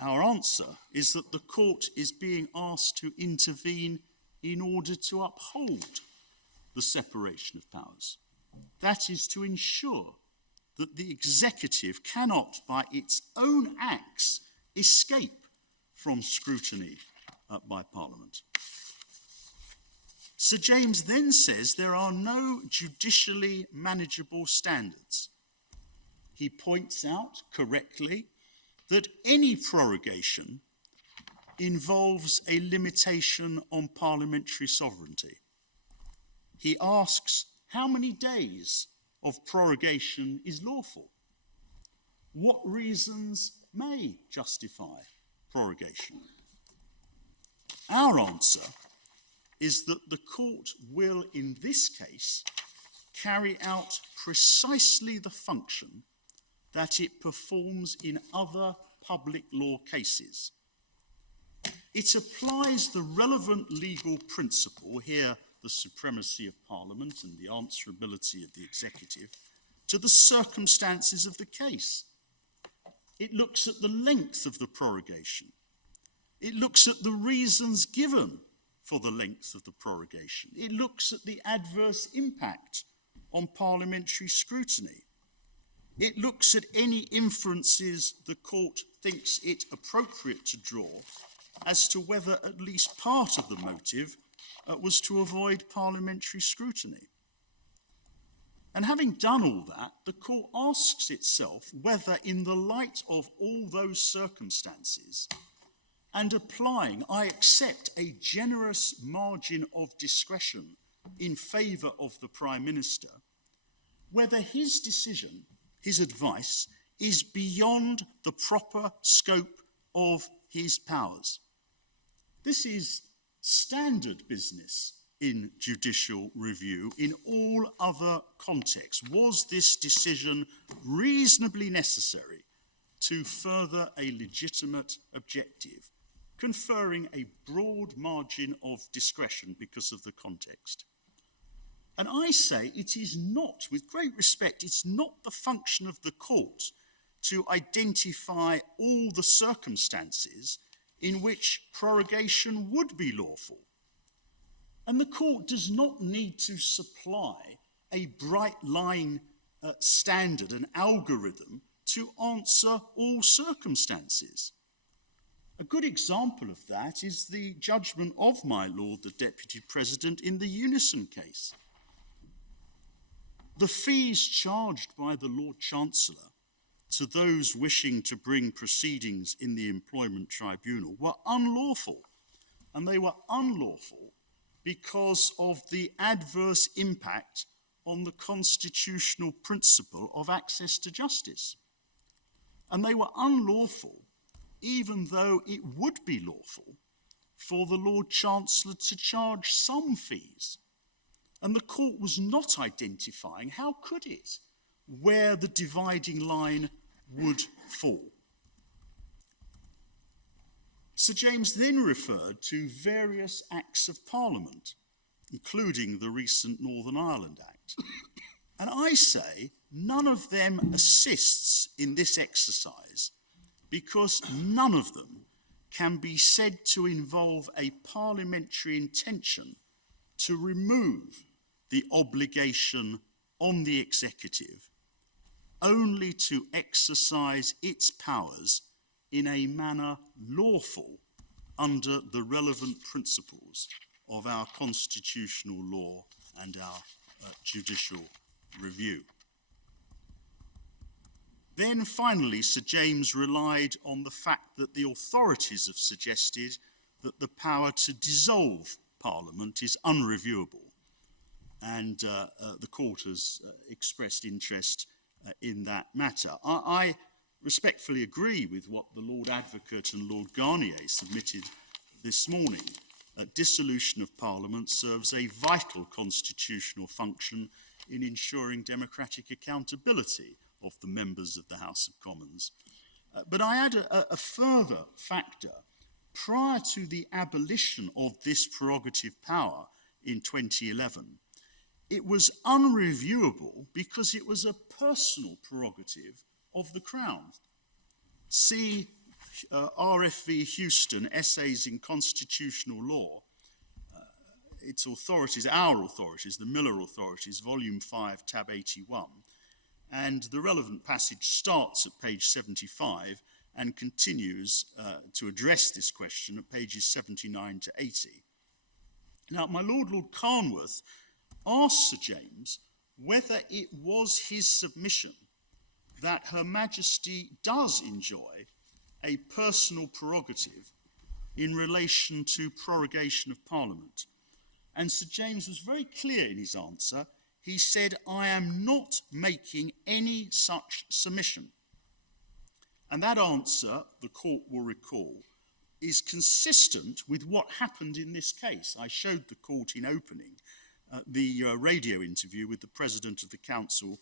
Our answer is that the court is being asked to intervene in order to uphold the separation of powers. That is to ensure that the executive cannot, by its own acts, escape from scrutiny by Parliament. Sir James then says there are no judicially manageable standards. He points out correctly that any prorogation involves a limitation on parliamentary sovereignty. He asks how many days of prorogation is lawful? What reasons may justify prorogation? Our answer is that the court will, in this case, carry out precisely the function that it performs in other public law cases. It applies the relevant legal principle, here the supremacy of Parliament and the answerability of the executive, to the circumstances of the case. It looks at the length of the prorogation. It looks at the reasons given for the length of the prorogation. It looks at the adverse impact on parliamentary scrutiny. It looks at any inferences the court thinks it appropriate to draw as to whether at least part of the motive was to avoid parliamentary scrutiny. And having done all that, the court asks itself whether, in the light of all those circumstances, and applying, I accept, a generous margin of discretion in favour of the Prime Minister, whether his decision, his advice, is beyond the proper scope of his powers. This is standard business in judicial review in all other contexts. Was this decision reasonably necessary to further a legitimate objective, conferring a broad margin of discretion because of the context? And I say it is not, with great respect, it's not the function of the court to identify all the circumstances in which prorogation would be lawful. And the court does not need to supply a bright line standard, an algorithm, to answer all circumstances. A good example of that is the judgment of my Lord the Deputy President in the Unison case. The fees charged by the Lord Chancellor to those wishing to bring proceedings in the Employment Tribunal were unlawful, and they were unlawful because of the adverse impact on the constitutional principle of access to justice. And they were unlawful even though it would be lawful for the Lord Chancellor to charge some fees. And the court was not identifying, how could it, where the dividing line would fall. Sir James then referred to various acts of Parliament, including the recent Northern Ireland Act. And I say none of them assists in this exercise because none of them can be said to involve a parliamentary intention to remove the obligation on the executive only to exercise its powers in a manner lawful under the relevant principles of our constitutional law and our judicial review. Then finally, Sir James relied on the fact that the authorities have suggested that the power to dissolve Parliament is unreviewable, and the court has expressed interest in that matter. I respectfully agree with what the Lord Advocate and Lord Garnier submitted this morning. Dissolution of Parliament serves a vital constitutional function in ensuring democratic accountability of the members of the House of Commons. But I add a further factor. Prior to the abolition of this prerogative power in 2011, it was unreviewable because it was a personal prerogative of the Crown. See RFV Houston, Essays in Constitutional Law, its authorities, our authorities, the Miller authorities, volume 5, tab 81. And the relevant passage starts at page 75 and continues to address this question at pages 79 to 80. Now, my Lord Carnworth asked Sir James whether it was his submission that Her Majesty does enjoy a personal prerogative in relation to prorogation of Parliament. And Sir James was very clear in his answer. He said, "I am not making any such submission." And that answer, the court will recall, is consistent with what happened in this case. I showed the court in opening the radio interview with the President of the Council,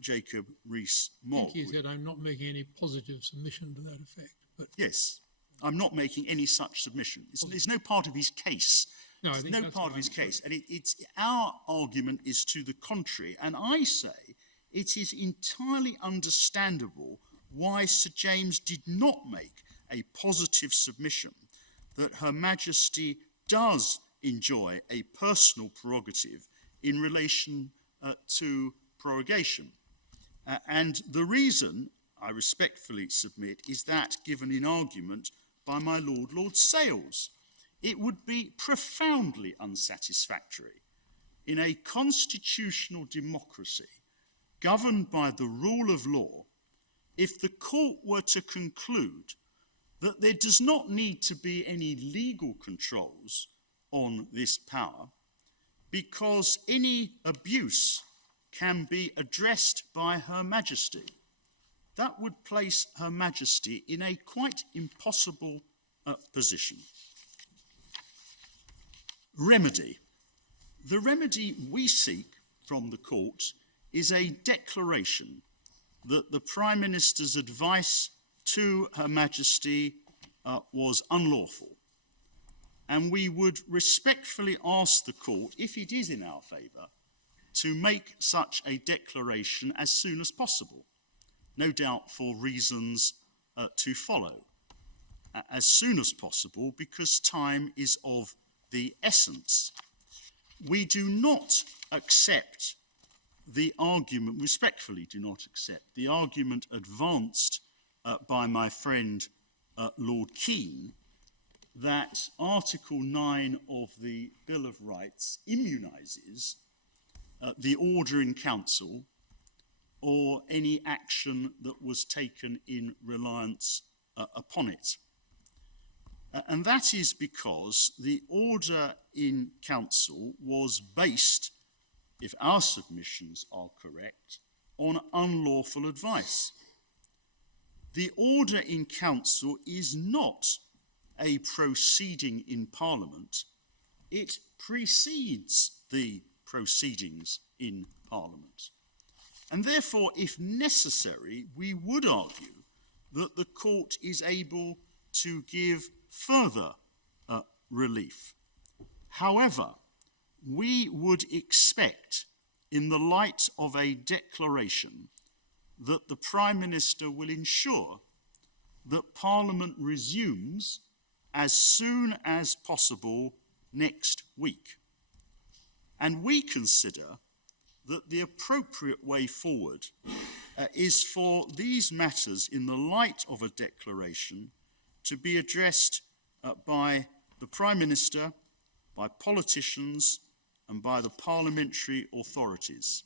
Jacob Rees-Mogg. I think he said, "I'm not making any positive submission to that effect." But Yes, I'm not making any such submission. It's no part of his case. No, I It's think no that's part what of his I'm case. And it's our argument is to the contrary. And I say it is entirely understandable why Sir James did not make a positive submission that Her Majesty does enjoy a personal prerogative in relation to prorogation. And the reason, I respectfully submit, is that given in argument by my Lord Sales. It would be profoundly unsatisfactory in a constitutional democracy governed by the rule of law if the court were to conclude that there does not need to be any legal controls on this power because any abuse can be addressed by Her Majesty. That would place Her Majesty in a quite impossible position. Remedy. The remedy we seek from the court is a declaration that the Prime Minister's advice to Her Majesty was unlawful. And we would respectfully ask the court, if it is in our favour, to make such a declaration as soon as possible, no doubt for reasons to follow. As soon as possible, because time is of the essence. We do not accept the argument, respectfully do not accept the argument advanced by my friend Lord Keane that Article 9 of the Bill of Rights immunises the order in council or any action that was taken in reliance upon it. And that is because the order in council was based, if our submissions are correct, on unlawful advice. The order in council is not a proceeding in Parliament. It precedes the proceedings in Parliament. And therefore, if necessary, we would argue that the court is able to give further relief. However, we would expect, in the light of a declaration, that the Prime Minister will ensure that Parliament resumes as soon as possible next week. And we consider that the appropriate way forward is for these matters, in the light of a declaration, to be addressed by the Prime Minister, by politicians, and by the parliamentary authorities.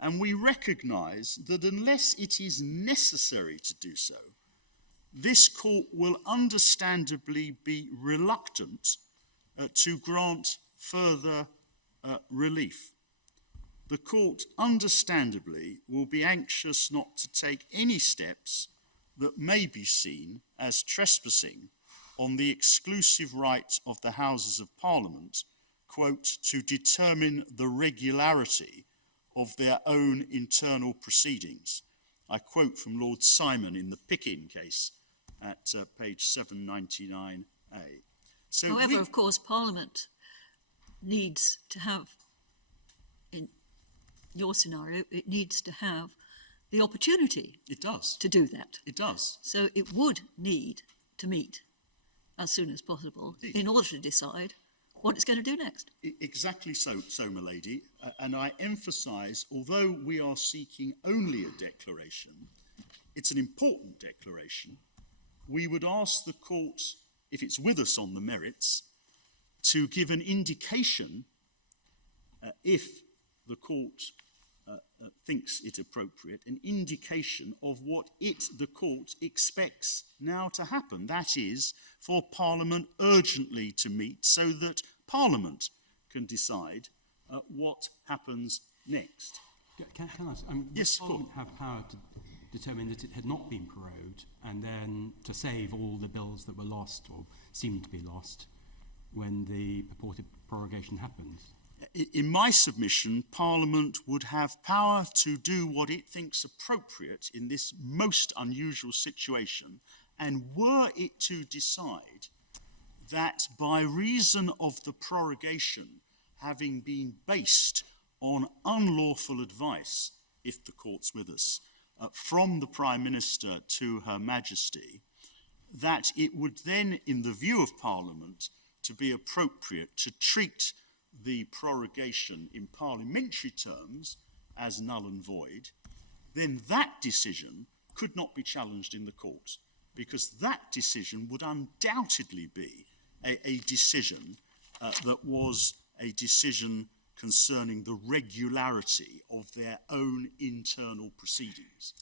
And we recognise that unless it is necessary to do so, this court will understandably be reluctant to grant further relief. The court understandably will be anxious not to take any steps that may be seen as trespassing on the exclusive right of the Houses of Parliament, quote, to determine the regularity of their own internal proceedings. I quote from Lord Simon in the Pickin case at page 799A. So However, of course, Parliament needs to have, in your scenario, it needs to have the opportunity it does. to do that. It does. So it would need to meet as soon as possible Indeed. in order to decide what it's going to do next. Exactly so, my lady. And I emphasise, although we are seeking only a declaration, it's an important declaration. We would ask the court, if it's with us on the merits, to give an indication, if the court thinks it appropriate, an indication of what the court expects now to happen. That is, for Parliament urgently to meet so that Parliament can decide what happens next. Can I ask, Yes, would Parliament have power to determine that it had not been prorogued and then to save all the bills that were lost or seemed to be lost when the purported prorogation happens? In my submission, Parliament would have power to do what it thinks appropriate in this most unusual situation, and were it to decide that by reason of the prorogation having been based on unlawful advice, if the court's with us, from the Prime Minister to Her Majesty, that it would then, in the view of Parliament, to be appropriate to treat the prorogation in parliamentary terms as null and void, then that decision could not be challenged in the court, because that decision would undoubtedly be a decision that was a decision concerning the regularity of their own internal proceedings.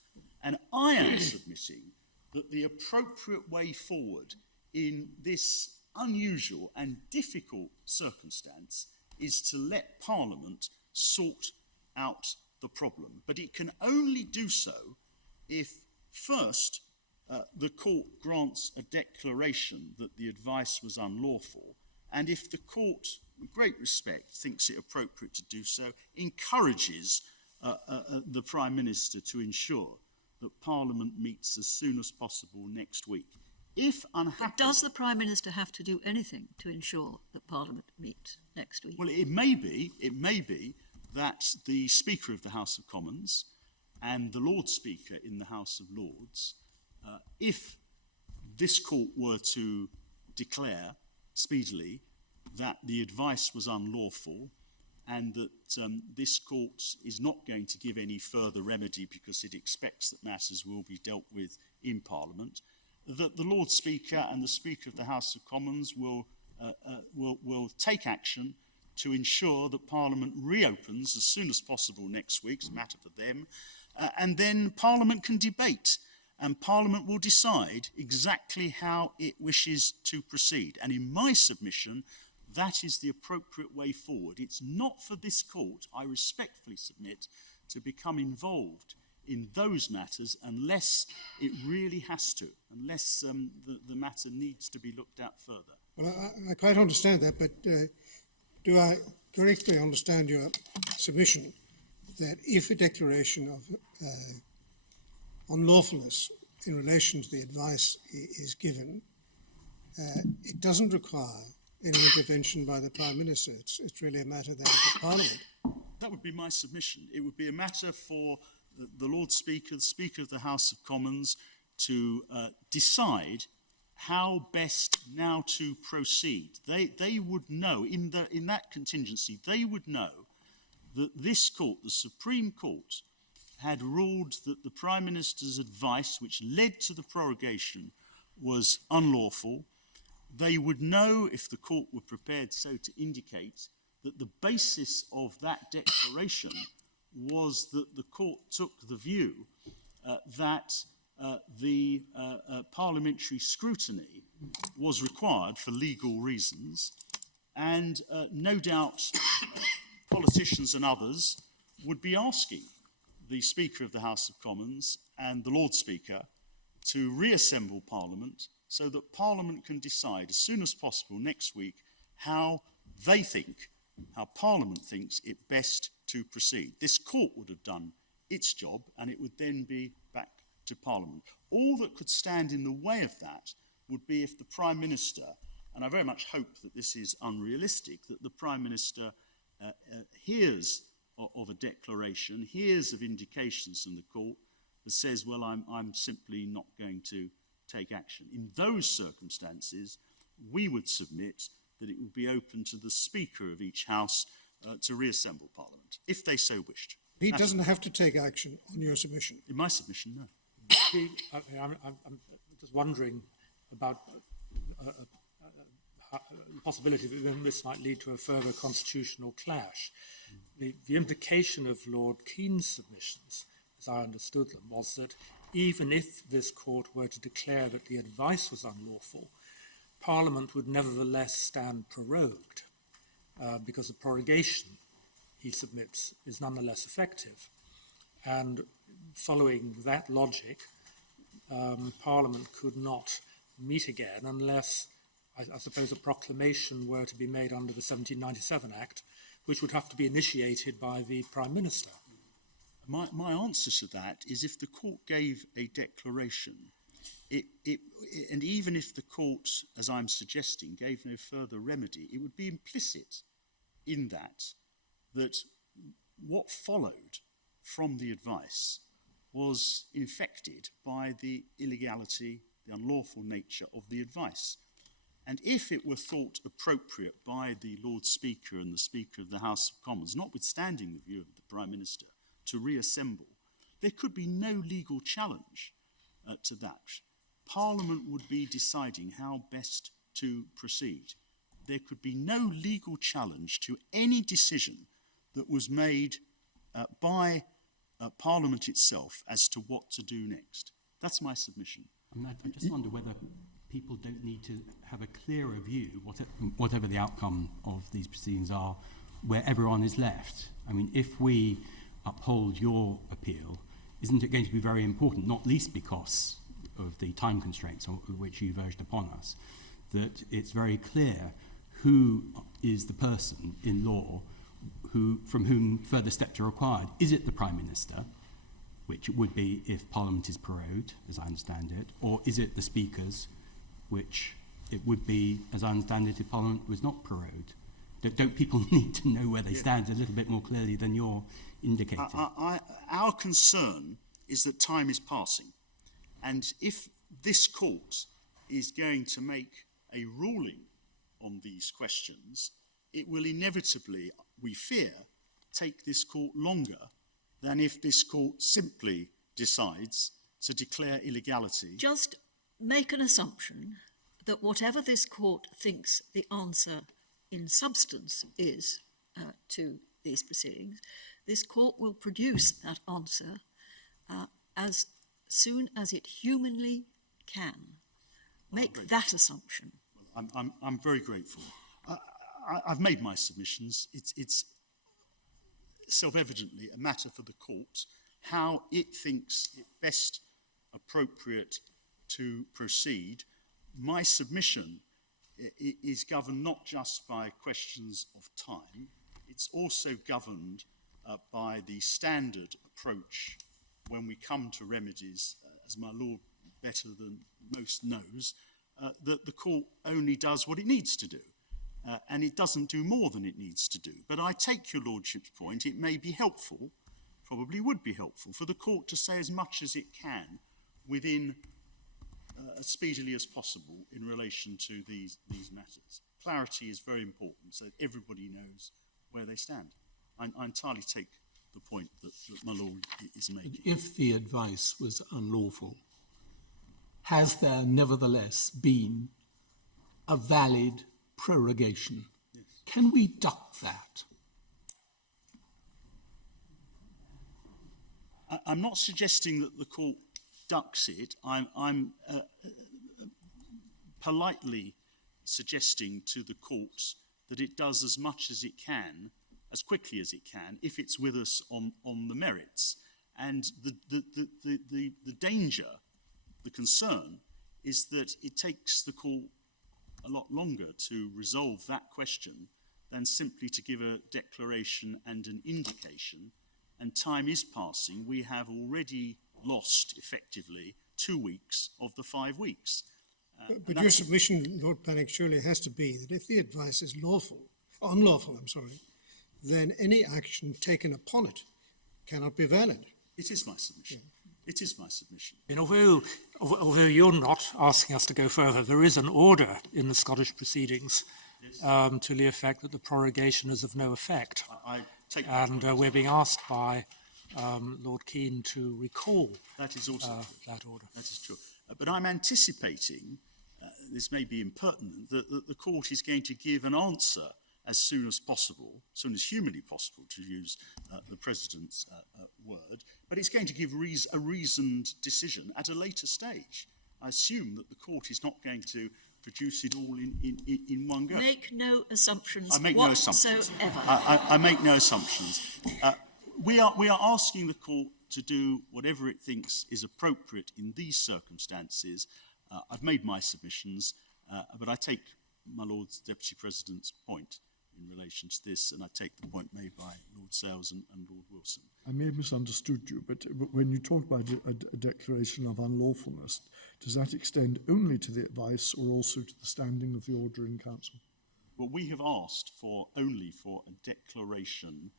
And I am submitting that the appropriate way forward in this unusual and difficult circumstance is to let Parliament sort out the problem. But it can only do so if, first, the court grants a declaration that the advice was unlawful, and if the court, with great respect, thinks it appropriate to do so, encourages the Prime Minister to ensure that Parliament meets as soon as possible next week. If unhappy... Does the Prime Minister have to do anything to ensure that Parliament meets next week? Well, it may be that the Speaker of the House of Commons and the Lord Speaker in the House of Lords, if this court were to declare speedily that the advice was unlawful and that this court is not going to give any further remedy because it expects that matters will be dealt with in Parliament, that the Lord Speaker and the Speaker of the House of Commons will take action to ensure that Parliament reopens as soon as possible next week. It's a matter for them. And then Parliament can debate, and Parliament will decide exactly how it wishes to proceed. And in my submission, that is the appropriate way forward. It's not for this court, I respectfully submit, to become involved in those matters unless it really has to, unless the matter needs to be looked at further. Well, I quite understand that, but do I correctly understand your submission that if a declaration of unlawfulness in relation to the advice is given, it doesn't require any intervention by the Prime Minister? It's really a matter then for Parliament. That would be my submission. It would be a matter for the Lord Speaker, the Speaker of the House of Commons, to decide how best now to proceed. They would know, in that contingency, they would know that this court, the Supreme Court, had ruled that the Prime Minister's advice, which led to the prorogation, was unlawful. They would know, if the court were prepared so to indicate, that the basis of that declaration was that the court took the view that the parliamentary scrutiny was required for legal reasons, and no doubt politicians and others would be asking the Speaker of the House of Commons and the Lord Speaker to reassemble Parliament so that Parliament can decide as soon as possible next week how they think, how Parliament thinks it best to proceed. This court would have done its job, and it would then be back to Parliament. All that could stand in the way of that would be if the Prime Minister, and I very much hope that this is unrealistic, that the Prime Minister hears of a declaration, hears of indications from the court, that says, well, I'm simply not going to take action. In those circumstances, we would submit that it would be open to the Speaker of each House to reassemble Parliament, if they so wished. He doesn't have to take action on your submission. In my submission, no. I'm just wondering about the possibility that this might lead to a further constitutional clash. The implication of Lord Keane's submissions, as I understood them, was that even if this court were to declare that the advice was unlawful, Parliament would nevertheless stand prorogued, because the prorogation, he submits, is nonetheless effective. And following that logic, Parliament could not meet again unless, I suppose, a proclamation were to be made under the 1797 Act, which would have to be initiated by the Prime Minister. My answer to that is if the court gave a declaration, and even if the court, as I'm suggesting, gave no further remedy, it would be implicit in that what followed from the advice was infected by the illegality, the unlawful nature of the advice. And if it were thought appropriate by the Lord Speaker and the Speaker of the House of Commons, notwithstanding the view of the Prime Minister, to reassemble, there could be no legal challenge to that. Parliament would be deciding how best to proceed. There could be no legal challenge to any decision that was made by Parliament itself as to what to do next. That's my submission. I just wonder whether people don't need to have a clearer view, whatever the outcome of these proceedings are, where everyone is left. I mean, if we uphold your appeal, isn't it going to be very important, not least because of the time constraints which you've urged upon us, that it's very clear who is the person in law from whom further steps are required? Is it the Prime Minister, which it would be if Parliament is prorogued, as I understand it, or is it the Speakers, which it would be, as I understand it, if Parliament was not prorogued? Don't people need to know where they stand a little bit more clearly than you're indicating? Our concern is that time is passing. And if this court is going to make a ruling on these questions, it will inevitably, we fear, take this court longer than if this court simply decides to declare illegality. Just make an assumption that whatever this court thinks the answer in substance is to these proceedings, this court will produce that answer as soon as it humanly can. Make that assumption. I'm very grateful. I've made my submissions. It's self-evidently a matter for the court how it thinks it best appropriate to proceed. My submission is governed not just by questions of time, it's also governed by the standard approach when we come to remedies, as my lord better than most knows, that the court only does what it needs to do. And it doesn't do more than it needs to do. But I take your lordship's point. It may be helpful, probably would be helpful, for the court to say as much as it can within as speedily as possible in relation to these matters. Clarity is very important, so that everybody knows where they stand. I entirely take the point that my lord is making. If the advice was unlawful, has there nevertheless been a valid prorogation? Yes. Can we duck that? I'm not suggesting that the court ducks it. I'm politely suggesting to the court that it does as much as it can, as quickly as it can, if it's with us on the merits. And the danger, the concern, is that it takes the court a lot longer to resolve that question than simply to give a declaration and an indication. And time is passing. We have already lost, effectively, 2 weeks of the 5 weeks. But your submission, Lord Panic, surely has to be that if the advice is unlawful, then any action taken upon it cannot be valid. It is my submission. Yeah. It is my submission. And although you're not asking us to go further, there is an order in the Scottish proceedings to the effect that the prorogation is of no effect. I take that. And we're being asked by Lord Keane to recall That is also true. that order. That is true. But I'm anticipating, this may be impertinent, that the court is going to give an answer as soon as possible, as soon as humanly possible, to use the President's word, but it's going to give a reasoned decision at a later stage. I assume that the court is not going to produce it all in one go. Make no assumptions I make no assumptions. whatsoever. I make no assumptions. We are asking the court to do whatever it thinks is appropriate in these circumstances. I've made my submissions, but I take my Lord's Deputy President's point in relation to this, and I take the point made by Lord Sales and Lord Wilson. I may have misunderstood you, but when you talk about a declaration of unlawfulness, does that extend only to the advice or also to the standing of the order in council? Well, we have asked only for a declaration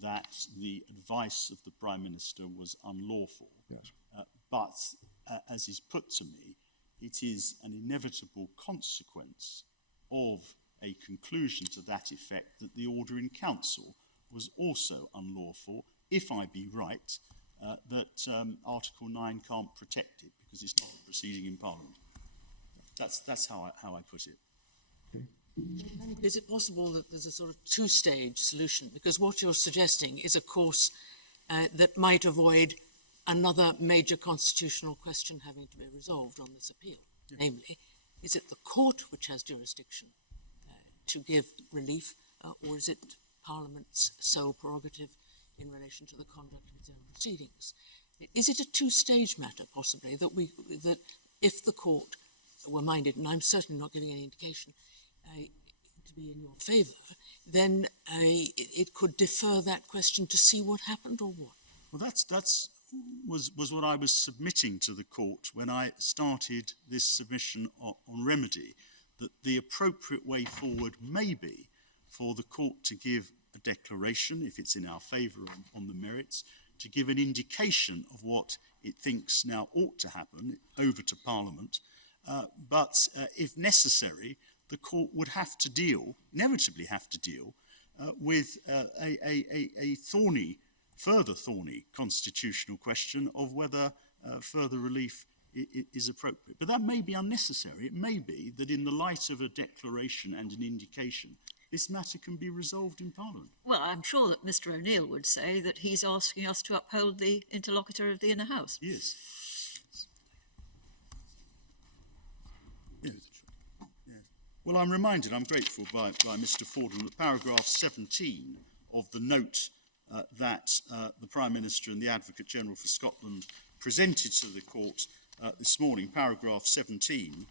that the advice of the Prime Minister was unlawful. Yes. But, as is put to me, it is an inevitable consequence of a conclusion to that effect that the order in council was also unlawful, if I be right, that Article 9 can't protect it because it's not a proceeding in Parliament. That's how I put it. Okay. Is it possible that there's a sort of two-stage solution? Because what you're suggesting is a course that might avoid another major constitutional question having to be resolved on this appeal. Yeah. Namely, is it the court which has jurisdiction to give relief, or is it Parliament's sole prerogative in relation to the conduct of its own proceedings? Is it a two-stage matter, possibly, that if the court were minded, and I'm certainly not giving any indication, to be in your favour, then it could defer that question to see what happened, or what? Well, that was what I was submitting to the court when I started this submission on remedy, that the appropriate way forward may be for the court to give a declaration, if it's in our favour on the merits, to give an indication of what it thinks now ought to happen over to Parliament, but if necessary, the court would have to inevitably have to deal with a further thorny constitutional question of whether further relief is appropriate. But that may be unnecessary. It may be that in the light of a declaration and an indication, this matter can be resolved in Parliament. Well, I'm sure that Mr. O'Neill would say that he's asking us to uphold the interlocutor of the inner house. Yes. Yes. Well, I'm reminded, I'm grateful by Mr. Fordham, that paragraph 17 of the note that the Prime Minister and the Advocate General for Scotland presented to the court this morning, paragraph 17,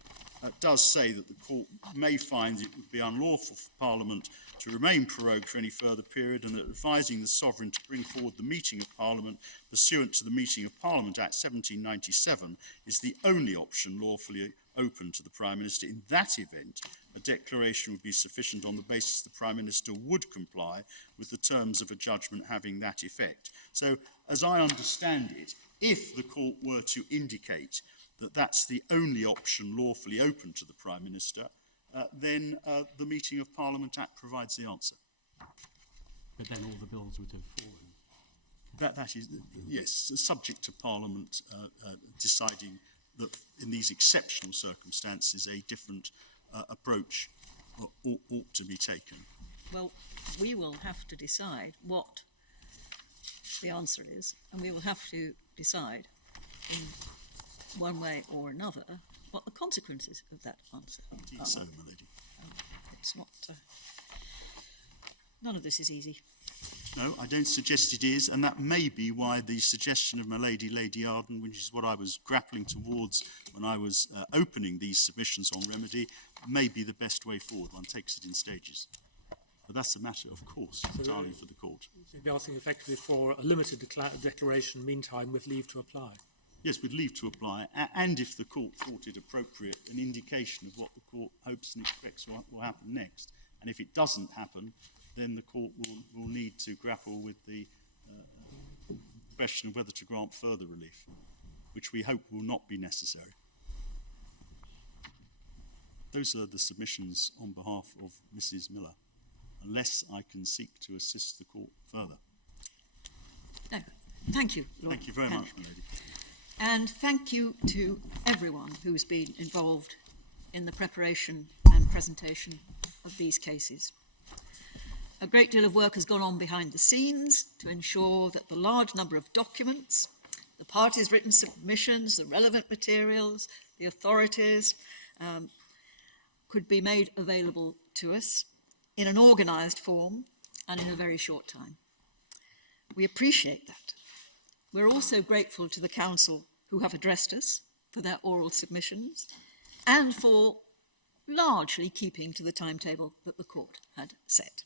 does say that the court may find it would be unlawful for Parliament to remain prorogued for any further period, and that advising the Sovereign to bring forward the meeting of Parliament pursuant to the Meeting of Parliament Act 1797 is the only option lawfully open to the Prime Minister. In that event, a declaration would be sufficient on the basis the Prime Minister would comply with the terms of a judgment having that effect. So, as I understand it, if the court were to indicate that that's the only option lawfully open to the Prime Minister, then the Meeting of Parliament Act provides the answer. But then all the bills would have fallen. That is, yes, subject to Parliament deciding that in these exceptional circumstances a different approach ought to be taken. Well, we will have to decide what the answer is, and we will have to decide in one way or another what the consequences of that answer are. So, my lady. It's not... none of this is easy. No, I don't suggest it is, and that may be why the suggestion of my lady, Lady Arden, which is what I was grappling towards when I was opening these submissions on remedy, may be the best way forward. One takes it in stages. But that's a matter, of course, entirely for the court. So you'd be asking effectively for a limited declaration, meantime, with leave to apply? Yes, with leave to apply, and if the court thought it appropriate, an indication of what the court hopes and expects will happen next. And if it doesn't happen, then the court will need to grapple with the question of whether to grant further relief, which we hope will not be necessary. Those are the submissions on behalf of Mrs. Miller, unless I can seek to assist the court further. No. Thank you, Lord Thank you very Henry. much, my lady. And thank you to everyone who's been involved in the preparation and presentation of these cases. A great deal of work has gone on behind the scenes to ensure that the large number of documents, the parties' written submissions, the relevant materials, the authorities, could be made available to us in an organised form and in a very short time. We appreciate that. We're also grateful to the Council who have addressed us for their oral submissions and for largely keeping to the timetable that the court had set.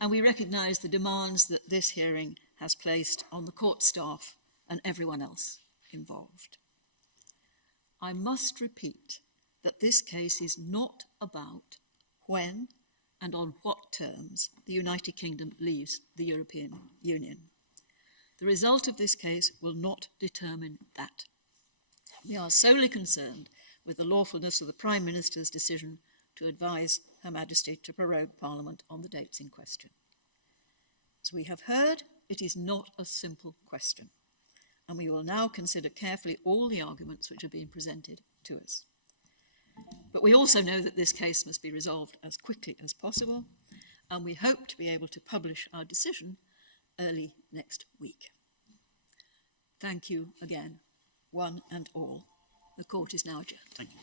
And we recognise the demands that this hearing has placed on the court staff and everyone else involved. I must repeat that this case is not about when and on what terms the United Kingdom leaves the European Union. The result of this case will not determine that. We are solely concerned with the lawfulness of the Prime Minister's decision to advise Her Majesty to prorogue Parliament on the dates in question. As we have heard, it is not a simple question, and we will now consider carefully all the arguments which are being presented to us. But we also know that this case must be resolved as quickly as possible, and we hope to be able to publish our decision early next week. Thank you again, one and all. The court is now adjourned. Thank you.